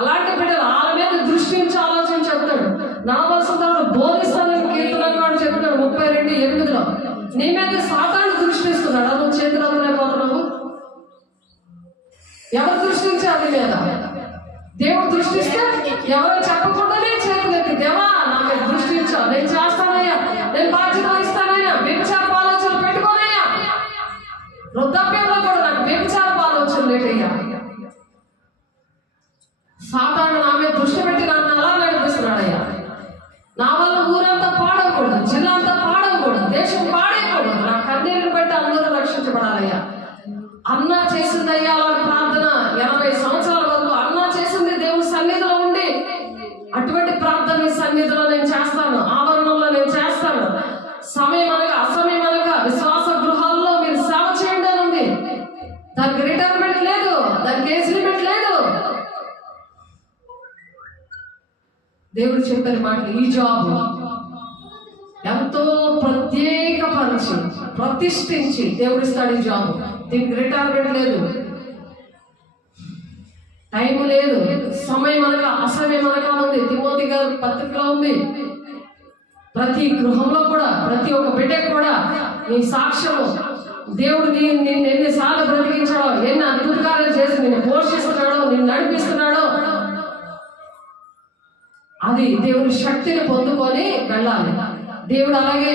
అలాంటి బిడ్డలు వాళ్ళ మీద దృష్టి నుంచి ఆలోచన చెప్తాడు. నా వసంతాలు బోధిస్తానని కీర్తనకాడు చెప్పినాడు 32:8. నీ మీద సాతాను దృష్టిస్తున్నాడు, నువ్వు చేతులు వదలైపోతున్నావు. ఎవరు దృష్టించారు నీ మీద? దేవుడు దృష్టిస్తే ఎవరో చెప్పకుండానే చేతులెత్తి, దేవా నా మీద దృష్టించావు, నేను చేస్తానయ్యా, నేను బాధ్యత ఇస్తానయ్యా, వ్యభిచారపు ఆలోచనలు పెట్టుకోనయ్యా. వృద్ధాప్యంలో కూడా నాకు వ్యభిచారపు ఆలోచనలు ఏంటయ్యా? సాతాను నా మీద దృష్టి పెట్టి నన్ను అలా నడిపిస్తున్నాడయ్యా. నా వల్ల ఊరంతా పాడకూడదు, జిల్లా అంతా పాడకూడదు, దేశం పాడేయకూడదు. నా కన్నీరుని బట్టి అందరూ రక్షించబడాలయ్యా. అన్నా చేసిందయ్యా అలాంటి ప్రార్థన 80 సంవత్సరాల వరకు అన్నా చేసింది దేవుని సన్నిధిలో ఉండి. అటువంటి ప్రార్థన నీ సన్నిధిలో నేను చేస్తాను, ఆవరణంలో నేను చేస్తాను. సమయం అనగా అసమయం అనగా విశ్వాస గృహాల్లో మీరు సేవ చేయండి అని ఉంది. దానికి రిటైర్మెంట్ లేదు, దానికి ఏజ్ లిమిట్ లేదు. దేవుడు చెప్పిన మాటలు, ఈ జాబ్ ఎంతో ప్రత్యేకపరిచి ప్రతిష్ఠించి దేవుడు ఇస్తాడు. ఈ జాబ్ దీనికి రిటైర్మెంట్ లేదు, టైం లేదు, సమయం అనగా అసమయం అనగా ఉంది. తిమోతి గారి పత్రికలో ఉంది. ప్రతి గృహంలో కూడా, ప్రతి ఒక్క బిడ్డకు కూడా నీ సాక్ష్యము, దేవుడు నిన్ను ఎన్నిసార్లు బ్రతికించాడో, ఎన్ని అద్భుతాలు చేసి నిన్ను పోషిస్తున్నాడో, నిన్ను నడిపిస్తున్నాడో, అది దేవుని శక్తిని పొందుకొని వెళ్ళాలి. దేవుడు అలాగే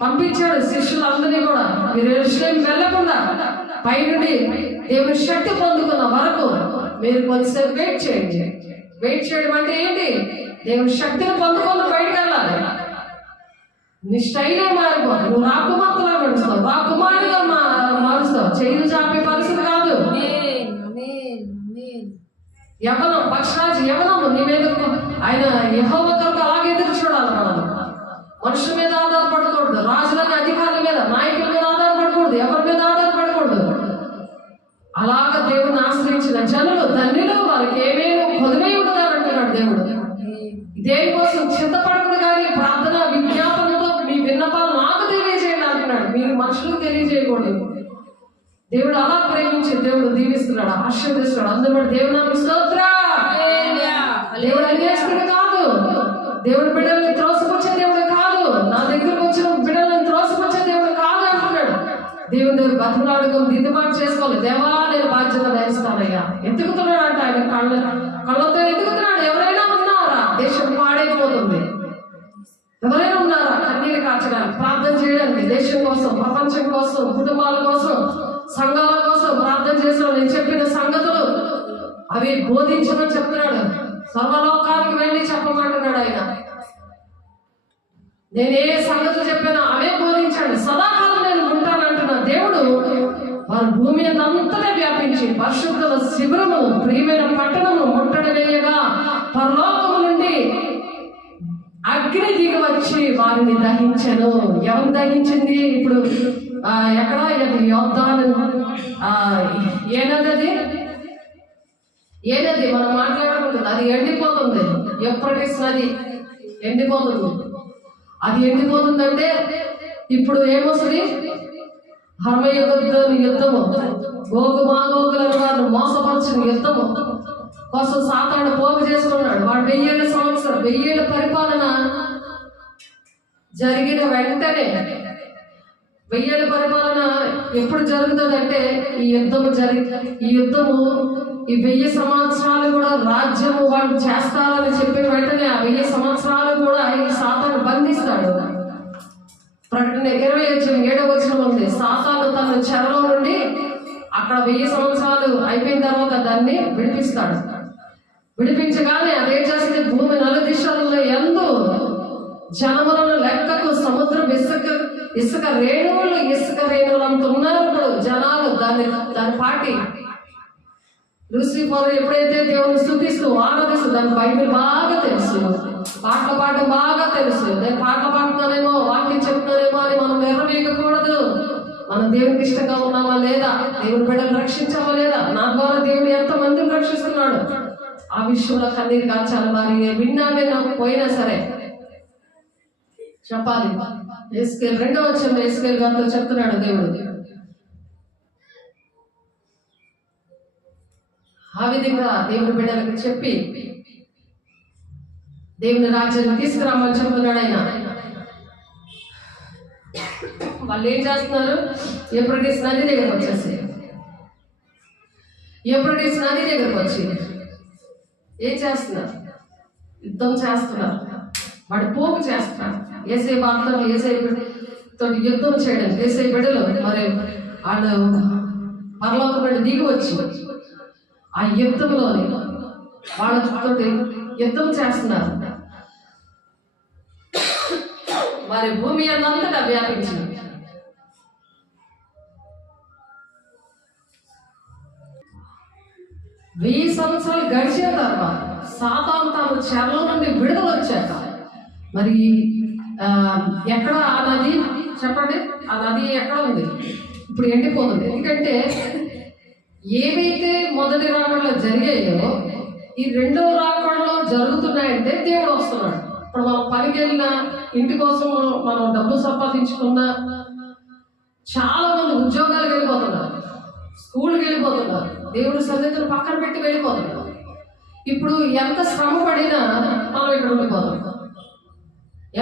పంపించాడు శిష్యులందరినీ కూడా. మీరు యెరూషలేము వెళ్ళకుండా పైనుండి దేవుని శక్తి పొందుకున్న వరకు మీరు కొంచెంసేపు వెయిట్ చేయండి. వెయిట్ చేయడం అంటే ఏంటి? దేవుని శక్తిని పొందుకొని బయటకు వెళ్ళాలి. నీ స్టైలే మారిపోదు. నువ్వు రాకుమార్తెలా నడుస్తావు, రాకుమారుగా మారుస్తావు. చేతులు చాపే పరిస్థితి కాదు. యవ్వనం, పక్షరాజు యవ్వనము నీ మీద ఆయన యెహోవా కొరకు అలాగే ఎదురు చూడాలి. ఉండాలి. మనం మనుషుల మీద ఆధారపడకూడదు, రాజులని అధికారుల మీద నాయకుల మీద ఆధారపడకూడదు, ఎవరి మీద ఆధారపడకూడదు. అలాగ దేవుడిని ఆశ్రయించిన జనులు ధన్యులు, వారికి ఏమేమి కొదువై ఉండదని అంటున్నాడు దేవుడు. దేనికోసం చింతపడకూడదు, కానీ ప్రార్థన విజ్ఞాపనతో మీ విన్నపాలు నాకు తెలియజేయండి అంటున్నాడు. మీరు మనుషులకు తెలియజేయకూడదు. దేవుడు అలా ప్రేమించి దేవుడు దీవిస్తున్నాడు, ఆశీర్వదిస్తున్నాడు. అందువల్ల దేవుడు నాకు స్తోత్రం. దేవుడు అన్యాయస్తుడు కాదు, దేవుడు బిడ్డల్ని త్రోసిపుచ్చే దేవుడు కాదు, నా దగ్గరకు వచ్చిన బిడ్డలను త్రోసిపుచ్చే దేవుడు కాదు అంటున్నాడు. దేవుడు బతుకులాడుకో దిద్దుబాటు చేసుకోవాలి. దేవా నేను బాధ్యత వేస్తానయ్యా. ఎత్తుకుతున్నాడు అంట ఆయన కళ్ళతో ఎత్తుకుతున్నాడు. ఎవరైనా ఉన్నారా? దేశం పాడైపోతుంది. ఎవరైనా ఉన్నారా కన్నీరు కార్చడానికి, ప్రార్థన చేయడానికి, దేశం కోసం, ప్రపంచం కోసం, కుటుంబాల కోసం, సంఘాల కోసం ప్రార్థన చేసిన నేను చెప్పిన సంగతులు అవి బోధించమని చెప్తున్నాడు. సర్వలోకానికి వెళ్ళి చెప్పమంటున్నాడు ఆయన. నేనే సంగతులు చెప్పాను అవే బోధించాడు. సదాకాలం నేను ఉంటానంటున్నా దేవుడు. వారి భూమి అంతటా వ్యాపించి పరిశుద్ధుల శిబిరము, ప్రియమైన పట్టణము ముట్టడి వేయగా పరలోకము నుండి అగ్ని దిగి వచ్చి వారిని దహించాను. ఎవరు దహించింది? ఇప్పుడు ఎక్కడ ఇది యోర్దాను ఏనది మనం మాట్లాడుకుంటుంది, అది ఎండిపోతుంది. యూఫ్రటీస్ నది ఎండిపోతుంది. అది ఎండిపోతుందంటే ఇప్పుడు ఏమొస్తుంది? యుద్ధము, గోగు మాగోగులను వారిని మోసపరిచిన యుద్ధము కోసం సాతాను పోగు చేసుకున్నాడు. వాడు 1000 సంవత్సరం 1000 పరిపాలన జరిగిన వెంటనే 1000 పరిపాలన ఎప్పుడు జరుగుతుందంటే ఈ యుద్ధము ఈ 1000 సంవత్సరాలు కూడా రాజ్యము వాళ్ళు చేస్తారని చెప్పిన వెంటనే ఆ 1000 సంవత్సరాలు కూడా ఈ సాతాను బంధిస్తాడు. ప్రకటన 27వ ఉంది. సాతాను తన చెరలో నుండి అక్కడ 1000 సంవత్సరాలు అయిపోయిన తర్వాత దాన్ని విడిపిస్తాడు. విడిపించగానే అదే చేస్తే భూమి నలుదిశల్లో ఎందు జనములను లెక్కకు సముద్రం ఇసుక రేణువులు అంత ఉన్నారు. ఇప్పుడు జనాలు దాని పాటి లూసిఫర్ ఎప్పుడైతే దేవుని స్తుతిస్తూ ఆరాధిస్తూ, దాని బైబిల్ బాగా తెలుసు, పాటలు పాడడం బాగా తెలుసు. నేను పాటలు పాడుతున్నానేమో, వాక్యం చెప్తున్నానేమో అని మనం ఎర్రవేయకూడదు. మనం దేవునికి ఇష్టంగా ఉన్నామా లేదా, దేవుని బిడ్డలు రక్షించామా లేదా, నా ద్వారా దేవుడు ఎంతమందిని రక్షిస్తున్నాడు, ఆ విషయంలో కన్నీరు కాచాలి. వారి విన్నామే నాకు పోయినా సరే చెప్పాలి. ఎస్కేల్ 2వ వచనంలో ఎస్కేల్ గారితో చెప్తున్నాడు దేవుడు. ఆ విధంగా దేవుని బిడ్డలకు చెప్పి దేవుని రాజ్యాన్ని తీసుకురామని చెప్తున్నాడు ఆయన. వాళ్ళు ఏం చేస్తున్నారు? యూఫ్రటీస్ నది దగ్గరకు వచ్చి ఏం చేస్తున్నారు? యుద్ధం చేస్తున్నారు. వాడు పోగు చేస్తున్నారు. ఏసై భక్తులు ఏసైతో యుద్ధం చేయడం, ఏసై బిడ్డలు మరి వాళ్ళు పరలోకం నుండి దిగి వచ్చి ఆ యుద్ధంలోని వాళ్ళతో యుద్ధం చేస్తున్నారు. వారి భూమి అంతటా వ్యాపించింది. వెయ్యి సంవత్సరాలు గడిచిన తర్వాత సాతాను తాను చెరలో నుండి విడుదల వచ్చాక మరి ఎక్కడ ఆ నది చెప్పండి? ఆ నది ఎక్కడ ఉంది? ఇప్పుడు ఎండిపోతుంది. ఎందుకంటే ఏవైతే మొదటి రాకడలో జరిగాయో ఈ రెండవ రాకడలో జరుగుతున్నాయంటే దేవుడు వస్తున్నాడు. ఇప్పుడు మనం పనికి వెళ్ళిన, ఇంటి కోసం మనం డబ్బు సంపాదించుకున్న, చాలా మంది ఉద్యోగాలకు వెళ్ళిపోతున్నారు, స్కూల్కి వెళ్ళిపోతున్నారు, దేవుడి సన్నిధిని పక్కన పెట్టి వెళ్ళిపోతున్నారు. ఇప్పుడు ఎంత శ్రమ పడినా మనం ఇక్కడ ఉండిపోతాం.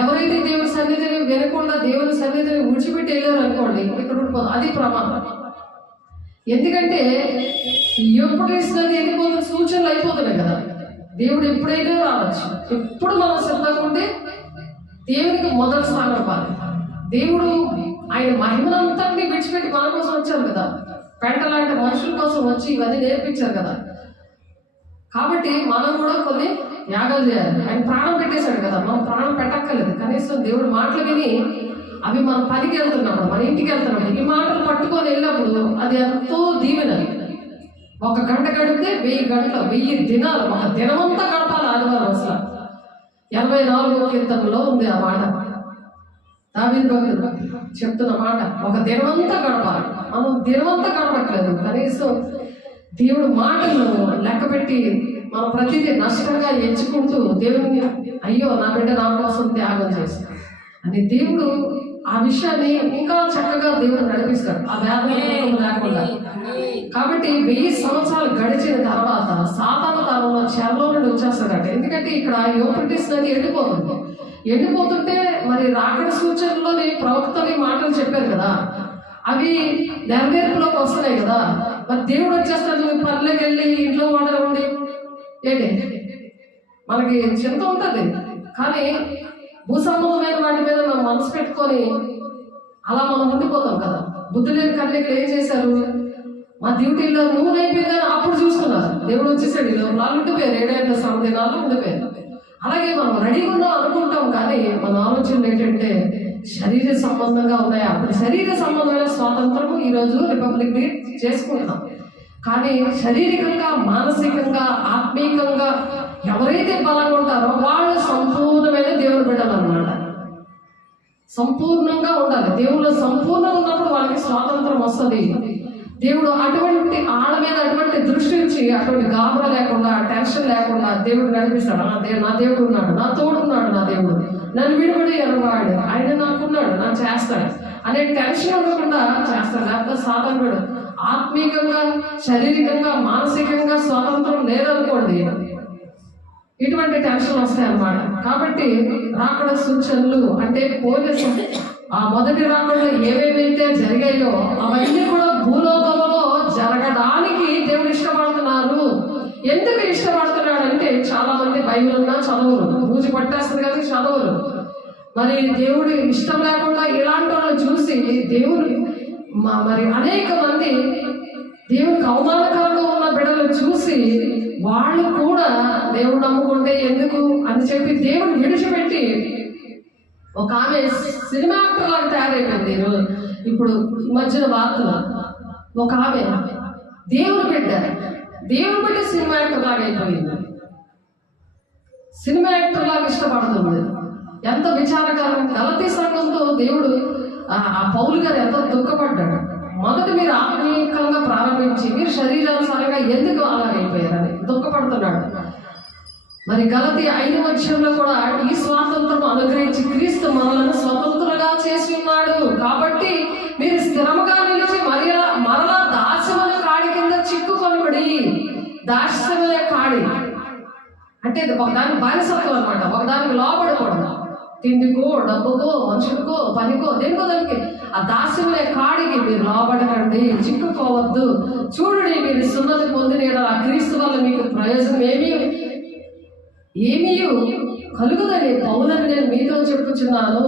ఎవరైతే దేవుని సన్నిధిని వినకుండా దేవుని సన్నిధిని విడిచిపెట్టి వెళ్ళారు అనుకోండి, ఇక్కడ ఉండిపోతాం. అది ప్రమాదం. ఎందుకంటే యూఫ్రటీస్ నది ఎండిపోతున్న సూచనలు అయిపోతున్నాయి కదా. దేవుడు ఎప్పుడైనా రావచ్చు. ఎప్పుడు మనం సిద్ధంగా ఉంటే దేవునికి మొదటి స్థానం ఇవ్వాలి. దేవుడు ఆయన మహిమనంతటినీ విడిచిపెట్టి మన కోసం వచ్చారు కదా. పెంటలాంటి మనుషుల కోసం వచ్చి ఇవన్నీ నేర్పించారు కదా. కాబట్టి మనం కూడా కొన్ని యాగాలు చేయాలి. ఆయన ప్రాణం పెట్టేశాడు కదా, మనం ప్రాణం పెట్టక్కర్లేదు. కనీసం దేవుడు మాటలు విని అవి మనం పనికి వెళ్తున్నప్పుడు, మన ఇంటికి వెళ్తున్నప్పుడు ఈ మాటలు పట్టుకొని వెళ్ళినప్పుడు అది ఎంతో దీవెనది. 1 గంట గడిపితే 1000 గంటలు, 1000 దినాలు, ఒక దినమంతా గడపాలి ఆదివారం. అసలు 84వ కీర్తనలో ఉంది ఆ మాట. దావీదు భక్తుడు చెప్తున్న మాట, ఒక దినమంతా గడపాలి. మనం దినమంతా గడపట్లేదు. కనీసం దేవుడు మాటలను లెక్క పెట్టి మనం ప్రతిదీ నష్టంగా ఎంచుకుంటూ దేవుని, అయ్యో నా బిడ్డ నా కోసం త్యాగం చేస్తాడు అని దేవుడు ఆ విషయాన్ని ఇంకా చక్కగా దేవుడు నడిపిస్తాడు, ఆ వేదన లేకుండా. కాబట్టి 1000 సంవత్సరాలు గడిచిన తర్వాత సాతాను తనంలో చెరలో నుండి వచ్చేస్తాడట. ఎందుకంటే ఇక్కడ యూఫ్రటీస్ నది ఎండిపోతుంటే మరి రాకడ సూచనలోని ప్రవక్తని మాటలు చెప్పారు కదా, అవి నెరవేర్పులోకి వస్తున్నాయి కదా. మరి దేవుడు వచ్చేస్తాడు, పర్లోకి వెళ్ళి ఇంట్లో వంటలు ఉండి ఏంటి మనకి చింత ఉంటుంది. కానీ భూసంబంధమైన వాటి మీద మనం మనసు పెట్టుకొని అలా మనం ఉండిపోతాం కదా. బుద్ధి లేని కన్యకలు ఏం చేశారు, మా డ్యూటీలో నూనె అయిపోయిందని అప్పుడు చూసుకున్నారు. దేవుడు వచ్చేసాడు, వాళ్ళు ఉండిపోయారు, 7 గంటల సమయాలు ఉండిపోయారు. అలాగే మనం రెడీగా ఉన్నాం అనుకుంటాం, కానీ మన ఆలోచనలు ఏంటంటే శరీర సంబంధంగా ఉన్నాయి. అప్పుడు శరీర సంబంధమైన స్వాతంత్రము ఈరోజు రిపబ్లిక్ డే చేసుకుంటాం. కానీ శారీరకంగా, మానసికంగా, ఆత్మీయంగా ఎవరైతే బలంగా ఉంటారో వాళ్ళు సంపూర్ణమైన దేవుని బిడ్డలు అన్నమాట. సంపూర్ణంగా ఉండాలి. దేవుళ్ళు సంపూర్ణంగా ఉన్నప్పుడు వాళ్ళకి స్వాతంత్రం వస్తుంది. దేవుడు అటువంటి ఆడ మీద అటువంటి దృష్టి నుంచి అటువంటి గాబరా లేకుండా, టెన్షన్ లేకుండా దేవుడు నడిపిస్తాడు. నా దేవుడు ఉన్నాడు, నా తోడున్నాడు, నా దేవుడు నన్ను విడిపడి ఎరవాడు, ఆయన నాకున్నాడు, నా చేస్తాడు అనే టెన్షన్ ఉండకుండా చేస్తాడు. లేకపోతే సాధారణుడు ఆత్మీయంగా, శారీరకంగా, మానసికంగా స్వాతంత్రం లేదనుకోండి, ఇటువంటి టెన్షన్ వస్తాయి అన్నమాట. కాబట్టి రాకడ సూచనలు అంటే పోలీసు ఆ మొదటి రాకడలో ఏవేవైతే జరిగాయో అవన్నీ కూడా భూలోకంలో జరగడానికి దేవుడు ఇష్టపడుతున్నారు. ఎందుకు ఇష్టపడుతున్నాడు అంటే చాలా మంది బైబిల్ ఉన్నా చదవరు, పూజ పట్టేస్తుంది కానీ చదవరు. మరి దేవుడు ఇష్టం లేకుండా ఇలాంటి వాళ్ళని చూసి దేవుడు మరి అనేక మంది దేవుడికి అవమానకరంగా ఉన్న బిడ్డలు చూసి వాళ్ళు కూడా దేవుడు నమ్ముకుంటే ఎందుకు అని చెప్పి దేవుడు విడిచిపెట్టి ఒక ఆమె సినిమా యాక్టర్ లాగా తయారైపోయింది. ఇప్పుడు ఈ మధ్యన వార్తలు ఒక ఆమె దేవుడు బిడ్డ సినిమా యాక్టర్ లాగా అయిపోయింది. సినిమా యాక్టర్ లాగా ఇష్టపడుతుంది. ఎంత విచారకరం. గలతీ సంఘంతో దేవుడు ఆ పౌలు గారు ఎంతో దుఃఖపడ్డాడు. మొదట మీరు ఆత్మీయంగా ప్రారంభించి మీరు శరీరానుసారంగా ఎందుకు అలాగైపోయారని దుఃఖపడుతున్నాడు. మరి గలతీ 5వ అధ్యాయంలో కూడా ఈ స్వాతంత్రం అనుగ్రహించి క్రీస్తు మనలను స్వతంత్రులుగా చేసి ఉన్నాడు. కాబట్టి మీరు స్థిరముగా నిలిచి మరలా దాస్యముల కాడి కింద చిక్కుకొనబడి, దాస్యముల కాడి అంటే ఒకదానికి బానిసత్వం అనమాట. ఒకదానికి లోపడకూడదు. తిండికో, డబ్బుకో, మనుషులకో, పనికో, దేనికో దానికి ఆ దాస్యముల కాడికి మీరు లోపడకండి, చిక్కుకోవద్దు. చూడండి, మీరు సున్నతి పొందిన ఆ క్రీస్తు వల్ల మీకు ప్రయోజనం ఏమీ కలుగుదని పౌలని నేను మీతో చెప్పుచున్నాను.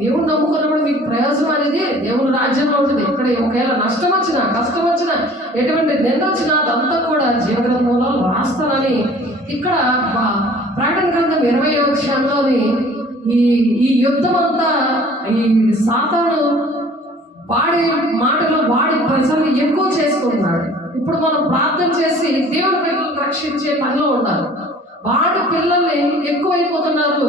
దేవుడు నమ్ముకున్నప్పుడు మీకు ప్రయోజనం అనేది దేవుని రాజ్యంలో ఉంటుంది. ఇక్కడ ఒకవేళ నష్టం వచ్చినా, కష్టం వచ్చినా, ఎటువంటి నింద వచ్చినా అదంతా కూడా జీవగ్రంథంలో రాస్తానని ఇక్కడ ప్రకటన గ్రంథం 20వ అధ్యాయంలోని ఈ యుద్ధం అంతా ఈ సాతాను వాడి మాటలు వాడి ప్రజల్ని ఎక్కువ చేసుకుంటున్నాడు. ఇప్పుడు మనం ప్రార్థన చేసి దేవుడి పిల్లలు రక్షించే పనిలో ఉండాలి. వాడి పిల్లల్ని ఎక్కువైపోతున్నారు.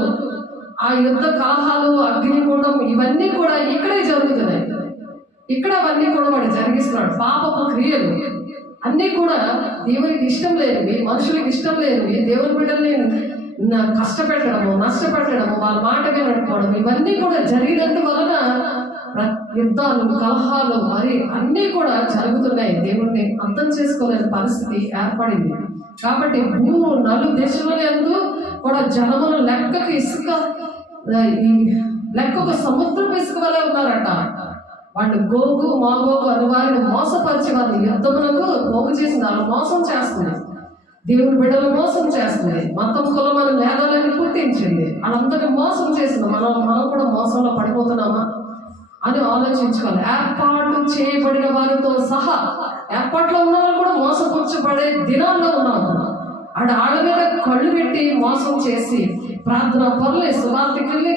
ఆ యుద్ధ కలహాలు, అగ్నిగుండం ఇవన్నీ కూడా ఇక్కడే జరుగుతున్నాయి. ఇక్కడ అవన్నీ కూడా వాడు జరిగిస్తున్నాడు. పాపపు క్రియలు అన్నీ కూడా దేవునికి ఇష్టం లేనివి, మనుషులకు ఇష్టం లేనివి, దేవుని బిడ్డల్ని కష్టపెట్టడము, నష్టపెట్టడము, వాళ్ళ మాట వినకపోవడం ఇవన్నీ కూడా జరిగినందువలన యుద్ధాలు, కలహాలు మరి అన్నీ కూడా జరుగుతున్నాయి. దేవుణ్ణి అర్థం చేసుకోలేని పరిస్థితి ఏర్పడింది. కాబట్టి నలు దేశంలో కూడా జనములు లెక్కకు ఇసుక, లెక్కకు సముద్రపు ఇసుక వల్ల ఉన్నారట. వాళ్ళు గోగు మాగోగు అని వారిని మోసపరిచి వారిని యుద్ధములకు పోగు చేసింది. వాళ్ళు మోసం చేస్తుంది, దేవుని బిడ్డలు మోసం చేస్తుంది, మతం కులం అని వేదాలను పుట్టించింది, వాళ్ళందరినీ మోసం చేసింది. మనం కూడా మోసంలో పడిపోతున్నామా అని ఆలోచించుకోవాలి. ఏర్పాటు చేయబడిన వారితో సహా ఏర్పాట్లో ఉన్న వాళ్ళు కూడా మోసపుచ్చబడే దినాల్లో ఉన్నాం. ఆడ మీద కళ్ళు పెట్టి మోసం చేసి ప్రార్థన పనులు సువార్థికుల్ని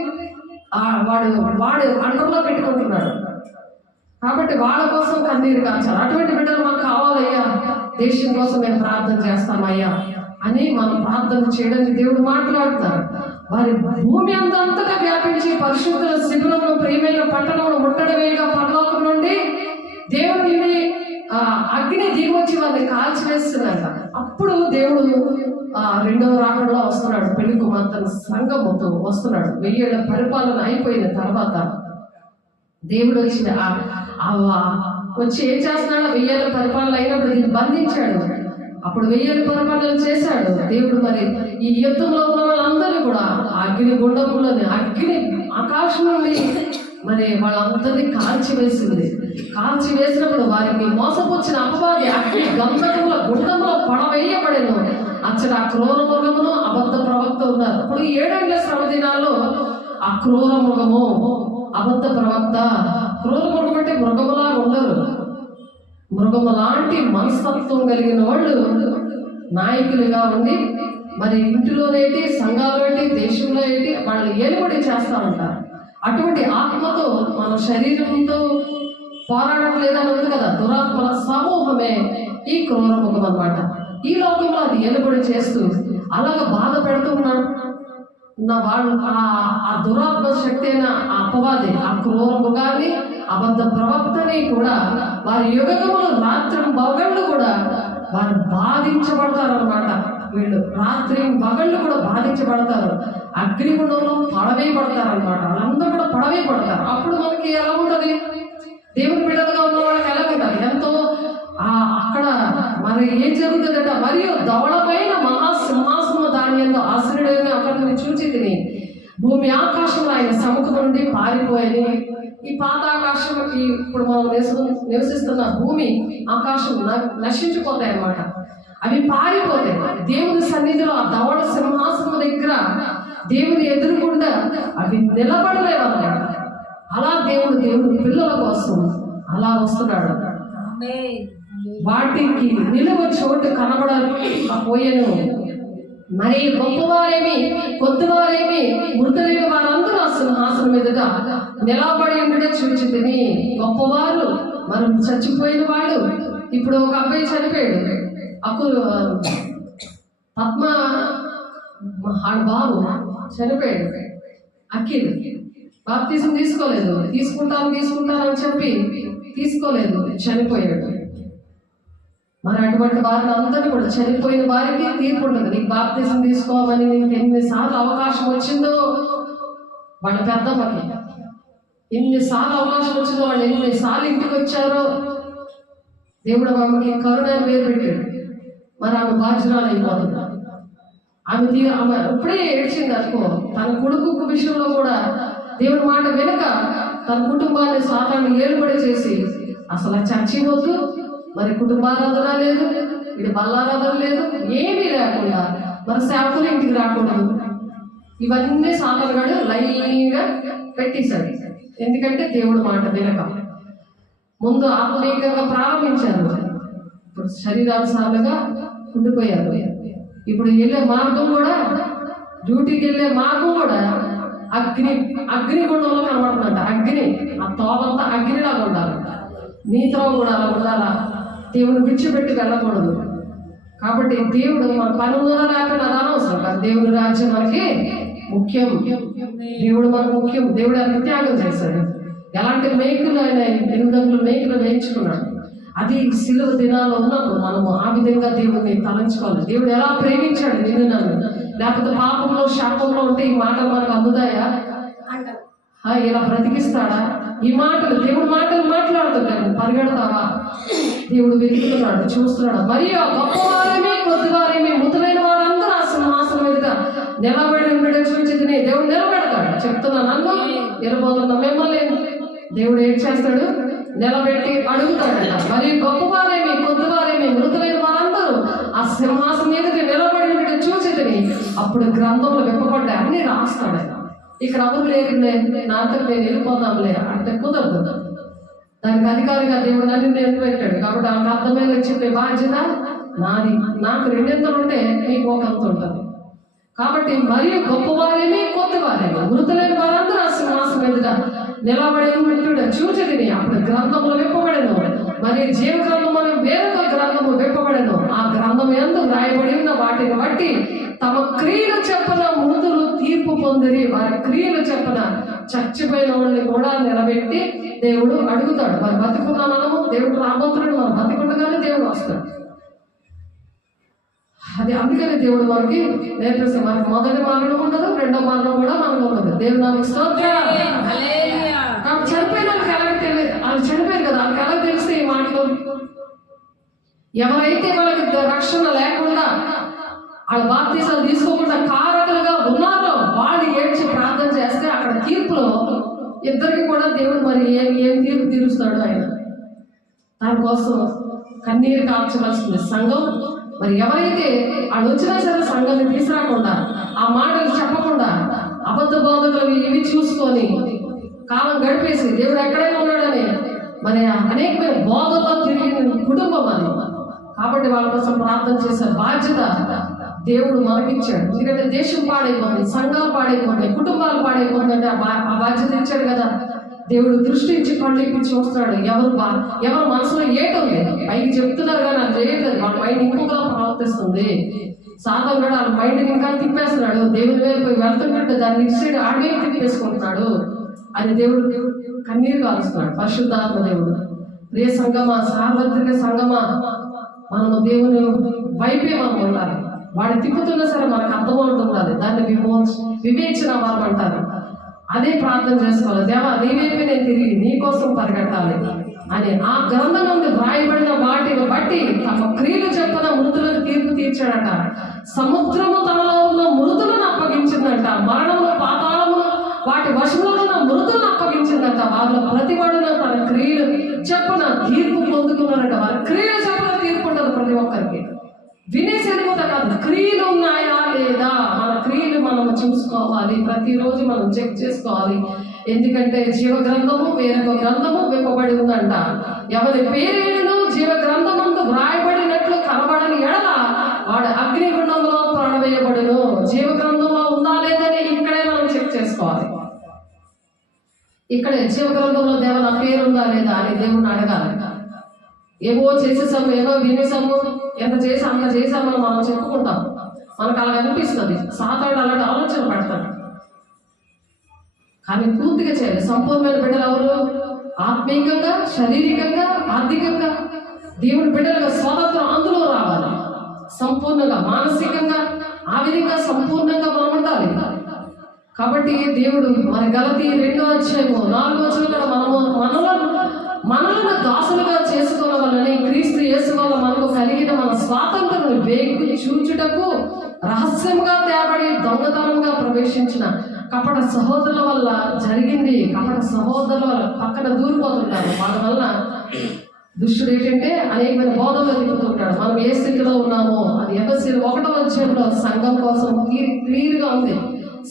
వాడు అండర్లో పెట్టుకుంటున్నాడు. కాబట్టి వాళ్ళ కోసం కన్నీరు కాచాలి. అటువంటి బిడ్డలు మాకు కావాలయ్యా, దేశం కోసం మేము ప్రార్థన చేస్తామయ్యా అని మనం ప్రార్థన చేయడానికి దేవుడు మాట్లాడుతారు. వారి భూమి అంతటా వ్యాపించి పరిశుద్ధుల శిబిరంలో ప్రియమైన పట్టణంలో ముట్టడమేగా పరలోకం నుండి దేవుడిని అగ్ని దిగొచ్చి వారిని కాల్చివేస్తున్నాడు. అప్పుడు దేవుడు రెండవ రాకడలో వస్తున్నాడు, పెళ్లి కుమార్తె సంఘముతో వస్తున్నాడు. 1000 ఏళ్ల పరిపాలన అయిపోయిన తర్వాత దేవుడు వచ్చి ఏం చేస్తున్నాడు? 1000 ఏళ్ల పరిపాలన అయినప్పుడు దీన్ని బంధించాడు. అప్పుడు 1000 ఏళ్ల పరిపాలన చేశాడు దేవుడు. మరి ఈ యుద్ధంలో ఉన్న వాళ్ళందరినీ కూడా అగ్ని గుండములని అగ్ని ఆకాశం నుండి మరి వాళ్ళందరినీ కాల్చివేసింది. కాల్చివేసినప్పుడు వారికి మోసపుచ్చిన అపవాది అగ్ని గంధకంలో గుండంలో పడవేయబడేను. అచ్చట ఆ క్రూర మృగమును అబద్ధ ప్రవక్త ఉన్నారు. ఇప్పుడు 7 ఏళ్ల శ్రమ దినాల్లో ఆ క్రూర మృగము అబద్ధ ప్రవక్త, క్రూర మృగం అంటే మృగములా ఉండరు, మృగము లాంటి మనస్తత్వం కలిగిన వాళ్ళు నాయకులుగా ఉండి మరి ఇంటిలోనేటి, సంఘాలు ఏంటి, దేశంలో ఏంటి వాళ్ళు ఏలుబడి చేస్తూ ఉంటారు. అటువంటి ఆత్మతో మన శరీరంతో పోరాడట్లేదని ఉంది కదా, దురాత్మల సమూహమే ఈ క్రూర ముఖం అన్నమాట. ఈ లోకంలో అది ఏలుబడి చేస్తూ అలాగ బాధ పెడుతున్నాడు వాళ్ళు. ఆ దురాత్మ శక్తి అయిన ఆ అపవాది, ఆ క్రూర మృగాన్ని, అబద్ధ ప్రవక్తని కూడా వారి యుగములు రాత్రి పగళ్ళు కూడా వారు బాధించబడతారు అన్నమాట. వీళ్ళు రాత్రి పగళ్ళు కూడా బాధించబడతారు, అగ్నిగుండంలో పడవేయబడతారు అనమాట. వాళ్ళందరూ కూడా పడవేయబడతారు. అప్పుడు మనకి ఎలా ఉంటుంది? దేవుని బిడ్డలుగా ఉన్న వాళ్ళకి ఎలా ఉంటుంది? ఎంతో అక్కడ మరి ఏం జరుగుతుందట? మరియు ధవళమైన మహాసింహాసనం దాని ఎంతో ఆశ్రయుడైన అక్కడిని చూచి తిని భూమి ఆకాశంలో ఆయన సముఖం నుండి పారిపోయేది. ఈ పాత ఆకాశం, ఇప్పుడు మనం నివసిస్తున్న భూమి ఆకాశం నశించిపోతాయి అన్నమాట. అవి పారిపోతాయి. దేవుని సన్నిధిలో ఆ ధవళ సింహాసనం దగ్గర దేవుని ఎదురుగుండా అవి నిలబడలేవన్నమాట. అలా దేవుని పిల్లల కోసం అలా వస్తున్నాడు. వాటికి నిలువ చోటు కనబడకపోయేను. మరి గొప్పవారేమి కొద్దివారేమి మృతులైన వారందరూ ఆ సింహాసనం ఎదుట నిలబడి ఉండడే చూచి తిని. గొప్పవారు మరి చచ్చిపోయిన వాళ్ళు. ఇప్పుడు ఒక అబ్బాయి చనిపోయాడు, పద్మ బాబు చనిపోయాడు, అఖిల్. బాప్తిజం తీసుకోలేదు, తీసుకుంటానని చెప్పి తీసుకోలేదు, చనిపోయాడు. మరి అటువంటి వారిని అందరూ కూడా చనిపోయిన వారికి తీర్పు ఉంటుంది. నీకు బాప్తిజం తీసుకోమని నీకు ఎన్నిసార్లు అవకాశం వచ్చిందో వాళ్ళ పెద్దమ్మకి, ఎన్నిసార్లు అవకాశం వచ్చిందో వాళ్ళు ఎన్నిసార్లు ఇంటికి వచ్చారో దేవుడు ఆమెకి కరుణ పేరు పెట్టాడు. మరి ఆమె బాధ్యురాలు అయిపోతుంది. ఆమె ఇప్పుడే ఏడ్చింది అనుకో. తన కొడుకు విషయంలో కూడా దేవుడి మాట వెనుక తన కుటుంబాన్ని సాతాన్ని ఏలుబడి చేసి అసలు చర్చి వద్దు, మరి కుటుంబారాధన లేదు, ఇది బల్లారాధన లేదు, ఏమీ లేకుండా మరి సేవకులు ఇంటికి రాకూడదు. ఇవన్నీ సాతానుగాడు లైన్గా పెట్టేశాడు. ఎందుకంటే దేవుడు మాట వెనుక ముందు ఆత్మీయంగా ప్రారంభించారు, ఇప్పుడు శరీరానుసారంగా ఉండిపోయారు. ఇప్పుడు వెళ్ళే మార్గం కూడా, డ్యూటీకి వెళ్ళే మార్గం కూడా అగ్నిగుండంలో కనబడుతుందంట. అగ్ని, ఆ తోలంతా అగ్నిలాగా ఉండాలి. నీతో కూడా అలా ఉండాలా, దేవుని విడిచిపెట్టి వెళ్ళకూడదు. కాబట్టి దేవుడు మన పని ఉందా లేకపోయినా అది అనవసరం కాదు. దేవుని రాజ్యం మనకి ముఖ్యం, దేవుడు మనకు ముఖ్యం. దేవుడు ఎంత త్యాగం చేశాడు. ఎలాంటి మేకులు ఆయన 800 మేకులు వేయించుకున్నాడు. అది సిలువ దినాల్లో ఉన్నప్పుడు మనము ఆ విధంగా దేవుడిని తలంచుకోవాలి. దేవుడు ఎలా ప్రేమించాడు నిన్ను నన్ను. లేకపోతే పాపంలో శాపంలో ఉంటే ఈ మాటలు మనకు అందుతాయా? ఇలా బ్రతికిస్తాడా? ఈ మాటలు దేవుడి మాటలు మాట్లాడుతున్నాడు, పరిగెడతావా? దేవుడు వెతుకుతున్నాడు, చూస్తున్నాడు. మరియు గొప్పవారేమి కొద్దివారేమి మృతులైన వారందరూ ఆ సింహాసనం మీద నిలబడి ఉండడం చూచి దేవుడు నిలబెడతాడు. చెప్తున్నా, నన్ను నిలబోతున్నా మిమ్మల్ని దేవుడు ఏం చేస్తాడు? నిలబెట్టి అడుగుతాడట. మరియు గొప్పవారేమి కొద్దివారేమి మృతులైన వారందరూ ఆ సింహాసనం మీద నిలబడి ఉండడం చూచి అప్పుడు గ్రంథంలో విప్పబడ్డాయి అన్ని రాస్తాడు. ఇక్కడ ఎవరు లేదు, నాతో నేను వెళ్ళిపోదాంలే అంటే కుదరదు. దానికి అధికారిగా దేవుడు నన్ను నేను పెట్టాడు. కాబట్టి ఆమెకు అర్థమైన చెప్పే బాధ్యత నాది. నాకు 2 ఉంటే మీకు 1 ఉంటుంది. కాబట్టి మరియు గొప్పవారేమి కొద్దివారేమి మృతులైన వారందరూ ఆ సింహాసనం ఎదుట నిలబడి చూచదిని అప్పుడు గ్రంథంలో విప్పబడను. మరి జీవ గ్రంథం అని వేరొక గ్రంథము విప్పబడను. ఆ గ్రంథం యందు రాయబడి ఉన్న వాటిని బట్టి తమ క్రియలు చెప్పన మృతులు తీర్పు పొందిరి. వారి క్రియలు చెప్పన చచ్చిపోయిన వాళ్ళని కూడా నిలబెట్టి దేవుడు అడుగుతాడు. మరి బతికున్న మనము దేవుడు రాబోతున్నాడు. మనం బతికుండగానే దేవుడు వస్తాడు. అది అందుకని దేవుడు మనకి నేర్పిస్తాడు. మనకి మొదటి మరణం ఉండదు, రెండో మరణం కూడా మనకు ఉండదు. దేవుడు నాకు స్తోత్రం. కాబట్టి చనిపోయిన వాళ్ళకి ఎలా తెలియదు, వాళ్ళు చనిపోయారు కదా, వాళ్ళకి ఎలా తెలిస్తే ఈ మాటలు? ఎవరైతే వాళ్ళకి రక్షణ లేకుండా వాళ్ళ బాప్తీసాలు తీసుకోకుండా కారకులుగా ఉన్నారో వాళ్ళు ఏడ్చి ప్రార్థన చేస్తే అక్కడ తీర్పులో ఇద్దరికి కూడా దేవుడు మరి ఏం తీర్పు తీరుస్తాడు ఆయన. దానికోసం కన్నీరు కాల్చవలసింది సంఘం. మరి ఎవరైతే వాళ్ళు వచ్చినా సరే సంఘాన్ని తీసుకురాకుండా, ఆ మాటలు చెప్పకుండా, అబద్ధ బోధకులు ఇవి చూసుకొని కాలం గడిపేసి దేవుడు ఎక్కడైనా ఉన్నాడని మరి అనేకమైన బోధల్లో తిరిగిన కుటుంబం అది. కాబట్టి వాళ్ళ కోసం ప్రార్థన చేసే బాధ్యత దేవుడు మనకిచ్చాడు. ఎందుకంటే దేశం పాడైపోతుంది, సంఘాలు పాడైపోతాయి, కుటుంబాలు పాడైపోతుంది అంటే ఆ బాధ్యత ఇచ్చాడు కదా. దేవుడు దృష్టించి కళ్ళు ఇప్పి చూస్తాడు ఎవరు మనసులో ఏటుంది. పైకి చెప్తున్నారు కానీ అది చేయట్లేదు. వాళ్ళ మైండ్ ఇంకొకలా ప్రవర్తిస్తుంది. సాధారణ వాళ్ళ మైండ్ని ఇంకా తిప్పేస్తున్నాడు. దేవుడి వైపు వెళ్తుంటే దాన్ని ఇచ్చేడు ఆడే తిప్పేసుకుంటున్నాడు అని దేవుడు కన్నీరు కాలుస్తున్నాడు. పరిశుద్ధాత్మ దేవుడు. ప్రియ సంగమా, సార్వత్రిక సంగమా, మనము దేవుని వైపే మనం ఉండాలి. వాడు తిప్పుతున్నా సరే మనకు అర్థమవుతుండాలి. దాన్ని వివేచన వాళ్ళు అంటారు. అదే ప్రార్థన చేసుకోవాలి. దేవా నీ వైపే నేను తిరిగి నీ కోసం పరిగెట్టాలి అని. ఆ గ్రంథం నుండి వ్రాయబడిన వాటిని బట్టి తమ క్రియలు చెప్పన మృతులకు తీర్పు తీర్చాడట. సముద్రము తనలో ఉన్న మృతులను అప్పగించిందంట. మరణంలో పాతాళము వాటి వశంలో ఉన్న మృతులను అప్పగించిందంట. వాళ్ళ ప్రతివాడున తన క్రియలు చెప్పన తీర్పు పొందుకున్నారట. వాళ్ళ క్రియలు చెప్పన తీర్పు ఉండదు ప్రతి ఒక్కరికి. వినేసేదిపోతా కాదు, క్రియలు ఉన్నాయా లేదా, మన క్రియలు మనం చూసుకోవాలి. ప్రతిరోజు మనం చెక్ చేసుకోవాలి. ఎందుకంటే జీవ గ్రంథము వేరొక గ్రంథము విప్పబడి ఉందంట. ఎవరి పేరేను జీవ గ్రంథమందు వ్రాయబడినట్లు కనబడని ఎడల వాడు అగ్నిగుండంలో పడవేయబడును. జీవ గ్రంథంలో ఉందా లేదని ఇక్కడే మనం చెక్ చేసుకోవాలి. ఇక్కడే జీవ గ్రంథంలో దేవ నా పేరు ఉందా లేదా అని దేవుణ్ణి అడగాలి. ఏవో చేసేసాము, ఏవో వినేసాము, ఎంత చేసి అంత చేసామని మనం చెప్పుకుంటాం. మనకు అలా అనిపిస్తుంది. సాతాడు అలాంటి ఆలోచన పడతాడు. కానీ పూర్తిగా చేయాలి. సంపూర్ణమైన బిడ్డలు ఎవరు? ఆత్మీయంగా, శారీరకంగా, ఆర్థికంగా దేవుడి బిడ్డలుగా స్వాతంత్రం అందులో రావాలి. సంపూర్ణంగా మానసికంగా ఆ విధంగా సంపూర్ణంగా మనం ఉండాలి. కాబట్టి దేవుడు మన గలతీ 2:4 మనలను దాసులుగా చేసుకోవాలని క్రీస్తు యేసు వల్ల మనకు కలిగిన మన స్వాతంత్రం వేగు చూచుటకు రహస్యంగా తేబడి దొంగతనంగా ప్రవేశించిన కపట సహోదరుల వల్ల జరిగింది. కపట సహోదరుల పక్కన దూరిపోతుంటారు. వాళ్ళ వల్ల దుష్టుడు ఏంటంటే అనేకమైన బోధనలు తిప్పుతుంటాడు. మనం ఏ స్థితిలో ఉన్నామో అది ఎఫెసీయులు 1:1 సంఘం కోసం క్లియర్గా ఉంది.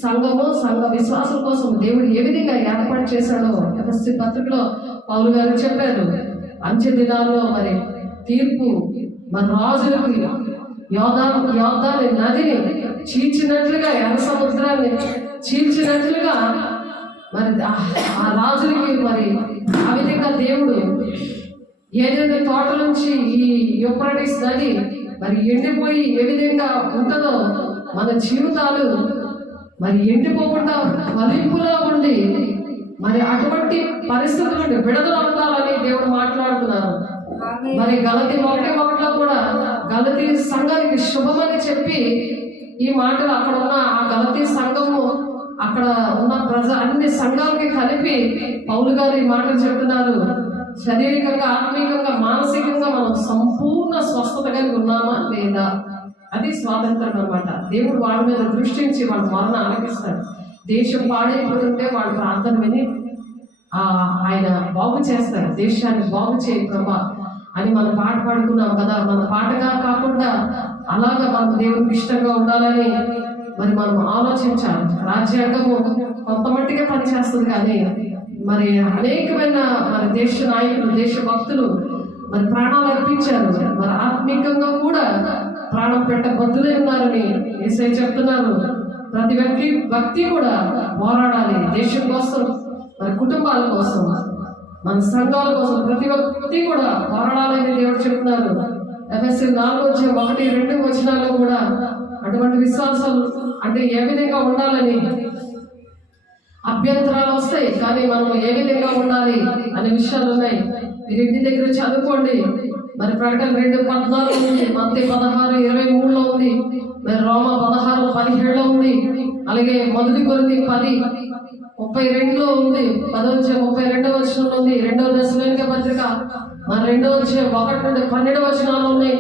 సంఘము, సంఘ విశ్వాసం కోసం దేవుడు ఏ విధంగా ఏర్పాటు చేశాడో ఎఫెసీ పత్రికలో పౌలు గారు చెప్పారు. అంచె దినాల్లో మరి తీర్పు మన రాజులకి యోర్దాను నదిని చీల్చినట్లుగా, ఎర్ర సముద్రాన్ని చీల్చినట్లుగా మరి ఆ రాజులకి మరి ఆ విధంగా దేవుడు ఏదైనా తోట నుంచి ఈ యూఫ్రటీస్ నది మరి ఎండిపోయి ఏ విధంగా ఉంటుందో మన జీవితాలు మరి ఎండిపోకుండా ఫలింపులో ఉండి మరి అటువంటి పరిస్థితుల నుండి విడుదల అవుతారని దేవుడు మాట్లాడుతున్నారు. మరి గలతీ 1:1 కూడా గలతీ సంఘానికి శుభమని చెప్పి ఈ మాటలు అక్కడ ఉన్న ఆ గలతీ సంఘము, అక్కడ ఉన్న అన్ని సంఘాలకి కలిపి పౌలు గారు ఈ మాటలు చెప్తున్నారు. శారీరకంగా, ఆత్మీయంగా, మానసికంగా మనం సంపూర్ణ స్వస్థత కలిగి ఉన్నామా లేదా, అది స్వాతంత్రం అన్నమాట. దేవుడు వాళ్ళ మీద దృష్టించి వాళ్ళ మరణ ఆలకిస్తాడు. దేశం పాడైపోతుంటే వాళ్ళ ప్రార్థన విని ఆయన బాగు చేస్తాడు. దేశాన్ని బాగు చేయ ప్రభా అని మనం పాట పాడుకున్నాం కదా. మన పాటగా కాకుండా అలాగా మనం దేవునికి ఇష్టంగా ఉండాలని మరి మనం ఆలోచించాలి. రాజ్యాంగము కొంత మట్టిగా పనిచేస్తుంది కానీ మరి అనేకమైన మన దేశ నాయకులు, దేశ భక్తులు మరి ప్రాణాలు అర్పించారు. మరి ఆత్మీయంగా కూడా ప్రాణం పెట్టబద్దులై ఉన్నారని యేసయ్య చెప్తున్నారు. ప్రతి వ్యక్తి కూడా పోరాడాలి దేశం కోసం, మరి కుటుంబాల కోసం. మన సంఘాల కోసం ప్రతి ఒక్కటి కూడా పోరాడాలని దేవుడు చెప్తున్నారు. ఎఫెసీ 4:1-2 కూడా అటువంటి విశ్వాసాలు అంటే ఏ విధంగా ఉండాలని, అభ్యంతరాలు వస్తాయి కానీ మనం ఏ విధంగా ఉండాలి అనే విషయాలు ఉన్నాయి. మీరు ఇంటి దగ్గర చదువుకోండి. మరి ప్రకటన 2:14 ఉంది, మత్తయి 16:23 ఉంది, మరి రోమా 16:17 ఉంది, అలాగే మొదటి కొరింథీ 10:32 ఉంది, 10:32 ఉంది, 2వ దశలోనికే పత్రిక మరి 2:1-12 ఉన్నాయి,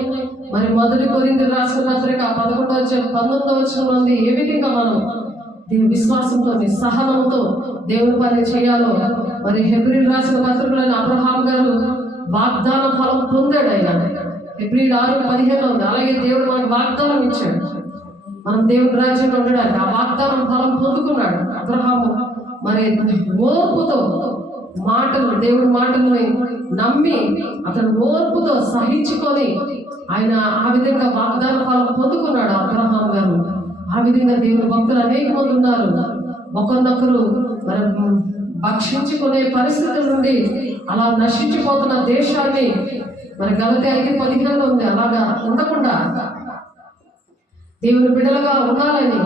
మరి మొదటి కొరింథీ రాసిన పత్రిక 11:19 ఉంది. ఏ విధంగా మనం దేవుని విశ్వాసంతో సహనంతో దేవుని పని చేయాలో, మరి హెబ్రీయులు రాసిన పత్రికలోని అబ్రహాం గారు వాగ్దాన ఫలం పొందాడు. ఆయన హెబ్రీయులు 6:15 ఉంది. అలాగే దేవుడు మనకు వాగ్దానం ఇచ్చాడు, మనం దేవుని రాజ్యంలో ఉండడానికి. ఆ వాగ్దానం ఫలం పొందుకున్నాడు అబ్రహాము. మరి ఓర్పుతో దేవుడి మాటల్ని నమ్మి అతను ఓర్పుతో సహించుకొని ఆయన ఆ విధంగా వాగ్దాన ఫలం పొందుకున్నాడు అబ్రహాం గారు. ఆ విధంగా దేవుని భక్తులు అనేక మంది ఉన్నారు. ఒకరినొకరు మరి భక్షించుకునే పరిస్థితుల నుండి అలా నశించిపోతున్న దేశాన్ని మరి గలతీ 5:15 ఉంది. అలాగా ఉండకుండా దేవుని బిడ్డలుగా ఉండాలని,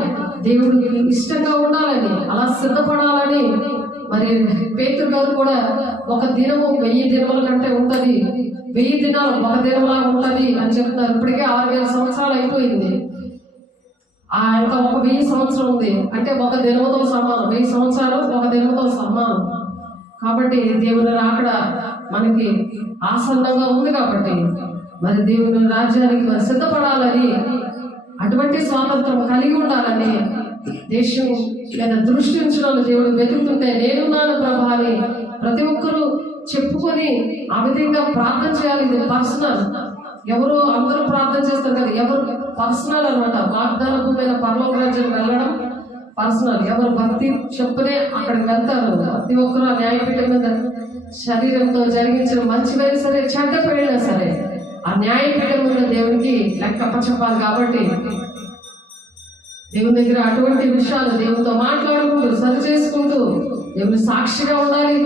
దేవుడికి ఇష్టంగా ఉండాలని, అలా సిద్ధపడాలని. మరి పేతురు గారు కూడా ఒక దినము 1000 దినముల కంటే ఉంటుంది, 1000 దినాలు ఒక దినంలా ఉంటుంది అని చెప్తున్నారు. ఇప్పటికే 6000 సంవత్సరాలు అయిపోయింది. ఇంకా ఒక 1000 సంవత్సరం ఉంది అంటే ఒక దినముతో సమానం. 1000 సంవత్సరాలు ఒక దినముతో సమానం. కాబట్టి దేవుని రాకడ మనకి ఆసన్నంగా ఉంది. కాబట్టి మరి దేవుని రాజ్యానికి మరి సిద్ధపడాలని, అటువంటి స్వాతంత్రం కలిగి ఉండాలని, దేశం లేదా దృష్టి ఉంచడం దేవుడు వెతుకుతుంటే నేనున్నాను ప్రభా అని ప్రతి ఒక్కరూ చెప్పుకొని ఆ విధంగా ప్రార్థన చేయాలి. ఇది పర్సనల్. ఎవరు అందరూ ప్రార్థన చేస్తారు కదా, ఎవరు పర్సనల్ అనమాట. వాగ్దానమైన పరలోక రాజ్యం వెళ్ళడం పర్సనల్. ఎవరు భక్తి చెప్పునే అక్కడికి వెళ్తారు. ప్రతి ఒక్కరు ఆ న్యాయపీఠం మీద శరీరంతో జరిగించిన మంచివైనా సరే చెడ్డ పెళ్ళినా సరే ఆ న్యాయపీఠం మీద దేవునికి లెక్క చెప్పాలి. కాబట్టి దేవుని దగ్గర అటువంటి విషయాలు దేవునితో మాట్లాడుకుంటూ సరి చేసుకుంటూ దేవుని సాక్షిగా ఉండాలి.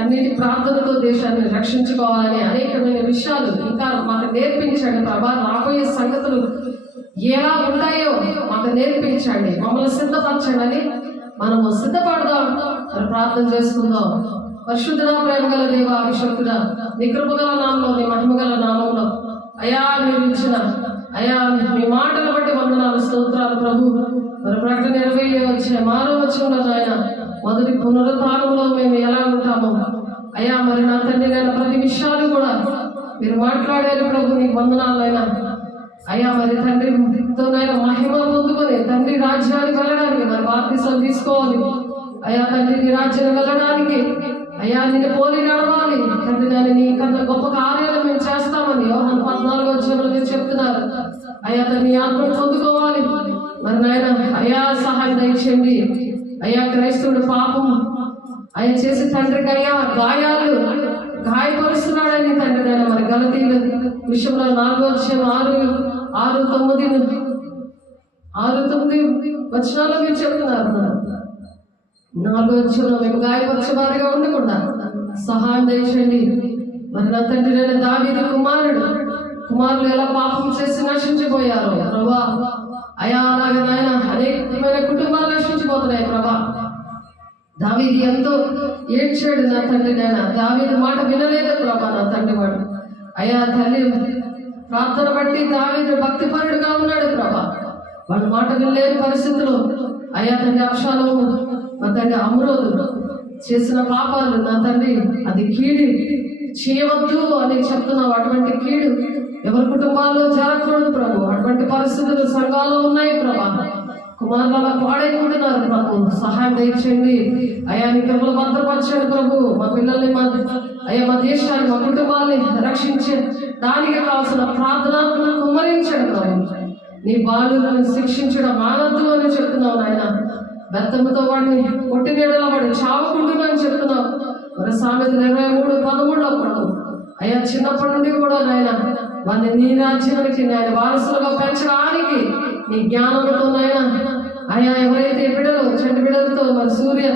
అన్నిటి ప్రార్థనతో దేశాన్ని రక్షించుకోవాలని అనేకమైన విషయాలు ఇంకా మాకు నేర్పించండి ప్రభా. రాబోయే సంగతులు ఎలా ఉంటాయో మాకు నేర్పించండి, మమ్మల్ని సిద్ధపరచండి అని మనము సిద్ధపడదాం. మరి ప్రార్థన చేసుకుందాం. పరిశుద్ధుడా, ప్రేమగల దేవ, అభిషక్తుడా, నీ కృపగల నామంలో, నీ మహిమగల నామంలో అయా మీరు ఇచ్చిన అయా మీ మాటలు బట్టి వందనాలు, స్తోత్రాలు ప్రభు. మరి ప్రకటన 20:6 ఆయన మొదటి పునరుద్ధానంలో మేము ఎలా ఉంటామో అయ్యా, మరి నా తండ్రి నేను ప్రతి విషయాలు కూడా మీరు మాట్లాడారు ప్రభు. నీకు వందనాలైనా అయ్యా. మరి తండ్రితోనైనా మహిమ పొందుకొని తండ్రి రాజ్యానికి వెళ్ళడానికి మరి బాప్తిసం తీసుకోవాలి అయ్యా. తండ్రి నీ రాజ్యానికి వెళ్ళడానికి అయ్యా నిన్ను పోలి నడవాలి తండ్రి. నేను నీ కన్నా గొప్ప కార్యాలు మేము చేస్తామని యోహాను 14:14 మీరు చెప్తున్నారు అయ్యా. తండ్రి ఆత్మను పొందుకోవాలి. మరి నాయన అయ్యా సహాయం దయచేయండి అయ్యా. క్రైస్తవుడు పాపం అయ్యా చేసి తండ్రికి అయ్యా గాయపరుస్తున్నాడని తండ్రి నాయన మరి గలతీయుల విషయంలో 4:6-9 మీరు చెప్తున్నారు. 4 మేము గాయపరిచే వారిగా ఉండకుండా సహాయం దయచేయండి. మరి నా తండ్రి నేను దావీదు కుమారులు ఎలా పాపం చేసి నశించిపోయారు ప్రభా అయా. అలాగే నాయన అనేకమైన కుటుంబాలు నశించిపోతున్నాయి ప్రభా. దావీదు ఎంతో ఏడ్చాడు నా తండ్రి నాయన. దావీదు మాట వినలేదు ప్రభా నా తండ్రి వాడు అయా. తల్లి ప్రార్థన బట్టి దావీదు భక్తిపరుడుగా ఉన్నాడు ప్రభా. వాడు మాట వినలేని పరిస్థితులు అయ్యా. తండ్రి అబ్షాలోము మా తండ్రి అమ్రోదు చేసిన పాపాలు నా తండ్రి అది కీడు చేయవద్దు అని చెప్తున్నావు. అటువంటి కీడు ఎవరి కుటుంబాల్లో జరగకూడదు ప్రభు. అటువంటి పరిస్థితులు సంఘాల్లో ఉన్నాయి ప్రభా. కుమారులు అలా పాడైపోతున్నారు ప్రభు. సహాయం దయచేయండి అయ్యా. నీ కృపలు భద్రపరచండి ప్రభు. మా పిల్లల్ని మా దేశాన్ని మా కుటుంబాన్ని రక్షించే దానికి కావాల్సిన ప్రార్థనలను కుమ్మరించండి ప్రభు. నీ బాలులను శిక్షించడం మానద్దు అని చెప్తున్నావు నాయన. బెత్తముతో వాడిని కొట్టినీడలో వాడు చావకుండు అని చెప్తున్నావు. మరి సామెతలు 23:13 ప్రభు అయ్యా. చిన్నప్పటి నుండి కూడా నాయన వాడిని నీ రాజ్యానికి నాయన వారసులుగా పెంచడానికి నీ జ్ఞానంతో నాయన అయ్యా ఎవరైతే బిడ్డలు చెడు బిడ్డలతో మరి సూర్య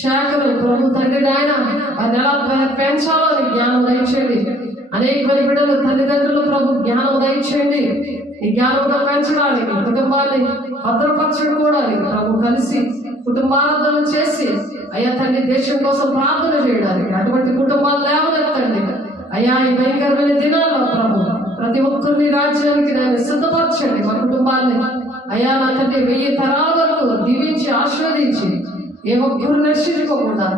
శాఖలు ప్రభు తండ్రి ఆయన వారిని ఎలా పెంచాలో నీ జ్ఞానం దయచేయండి. అనేక మంది బిడ్డలు తల్లిదండ్రులు ప్రభు జ్ఞానం దయచేయండి. ఈ జ్ఞానంగా పెంచడానికి కుటుంబాన్ని భద్రపరచుకోవడానికి ప్రభు కలిసి కుటుంబారాధన చేసి అయ్యా తండ్రి దేశం కోసం ప్రార్థన చేయడానికి అటువంటి కుటుంబాలు లేవనెత్తండి. అయ్యా ఈ భయంకరమైన దినాల్లో ప్రభు ప్రతి ఒక్కరిని రాజ్యానికి నేను సిద్ధపరచండి. మా కుటుంబాన్ని అయ్యా నా తండ్రి 1000 తరాల వరకు దీవించి ఆశీర్వదించి ఏ ఒక్కరు నశించుకోకుండా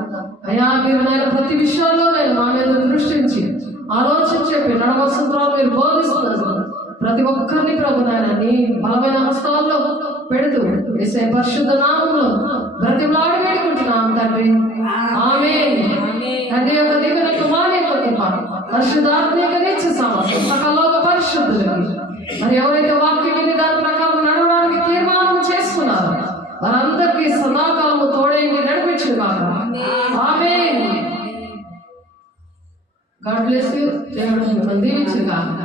అయ్యా మీరు నాయన ప్రతి విషయాల్లో నేను మా మీద దృష్టించి ఆలోచన చెప్పి నడవసంతరాలు మీరు బోధిస్తున్నారు. ప్రతి ఒక్కరిని ప్రభు నాయన నీ బలమైన హస్తాల్లో పెడుతూ యేసే పరిశుద్ధ నామంలో బ్రతిమలాడి వేడుకుంటున్నాం తండ్రి. ఆమేన్. తండ్రి యొక్క దీవెన కుమారుని యొక్క కృప పరిశుద్ధాత్మ యొక్క నిత్య సహవాసం సకలోక పరిశుద్ధులకి మరి ఎవరైతే వాక్యం విని దాని ప్రకారం నడవడానికి తీర్మానం చేసుకున్నారో వారందరికీ సదాకాలము తోడేంటి నడిపించుగాక. ఆమేన్. God bless you. దేవుడు మిమ్మల్ని దీవించుగాక.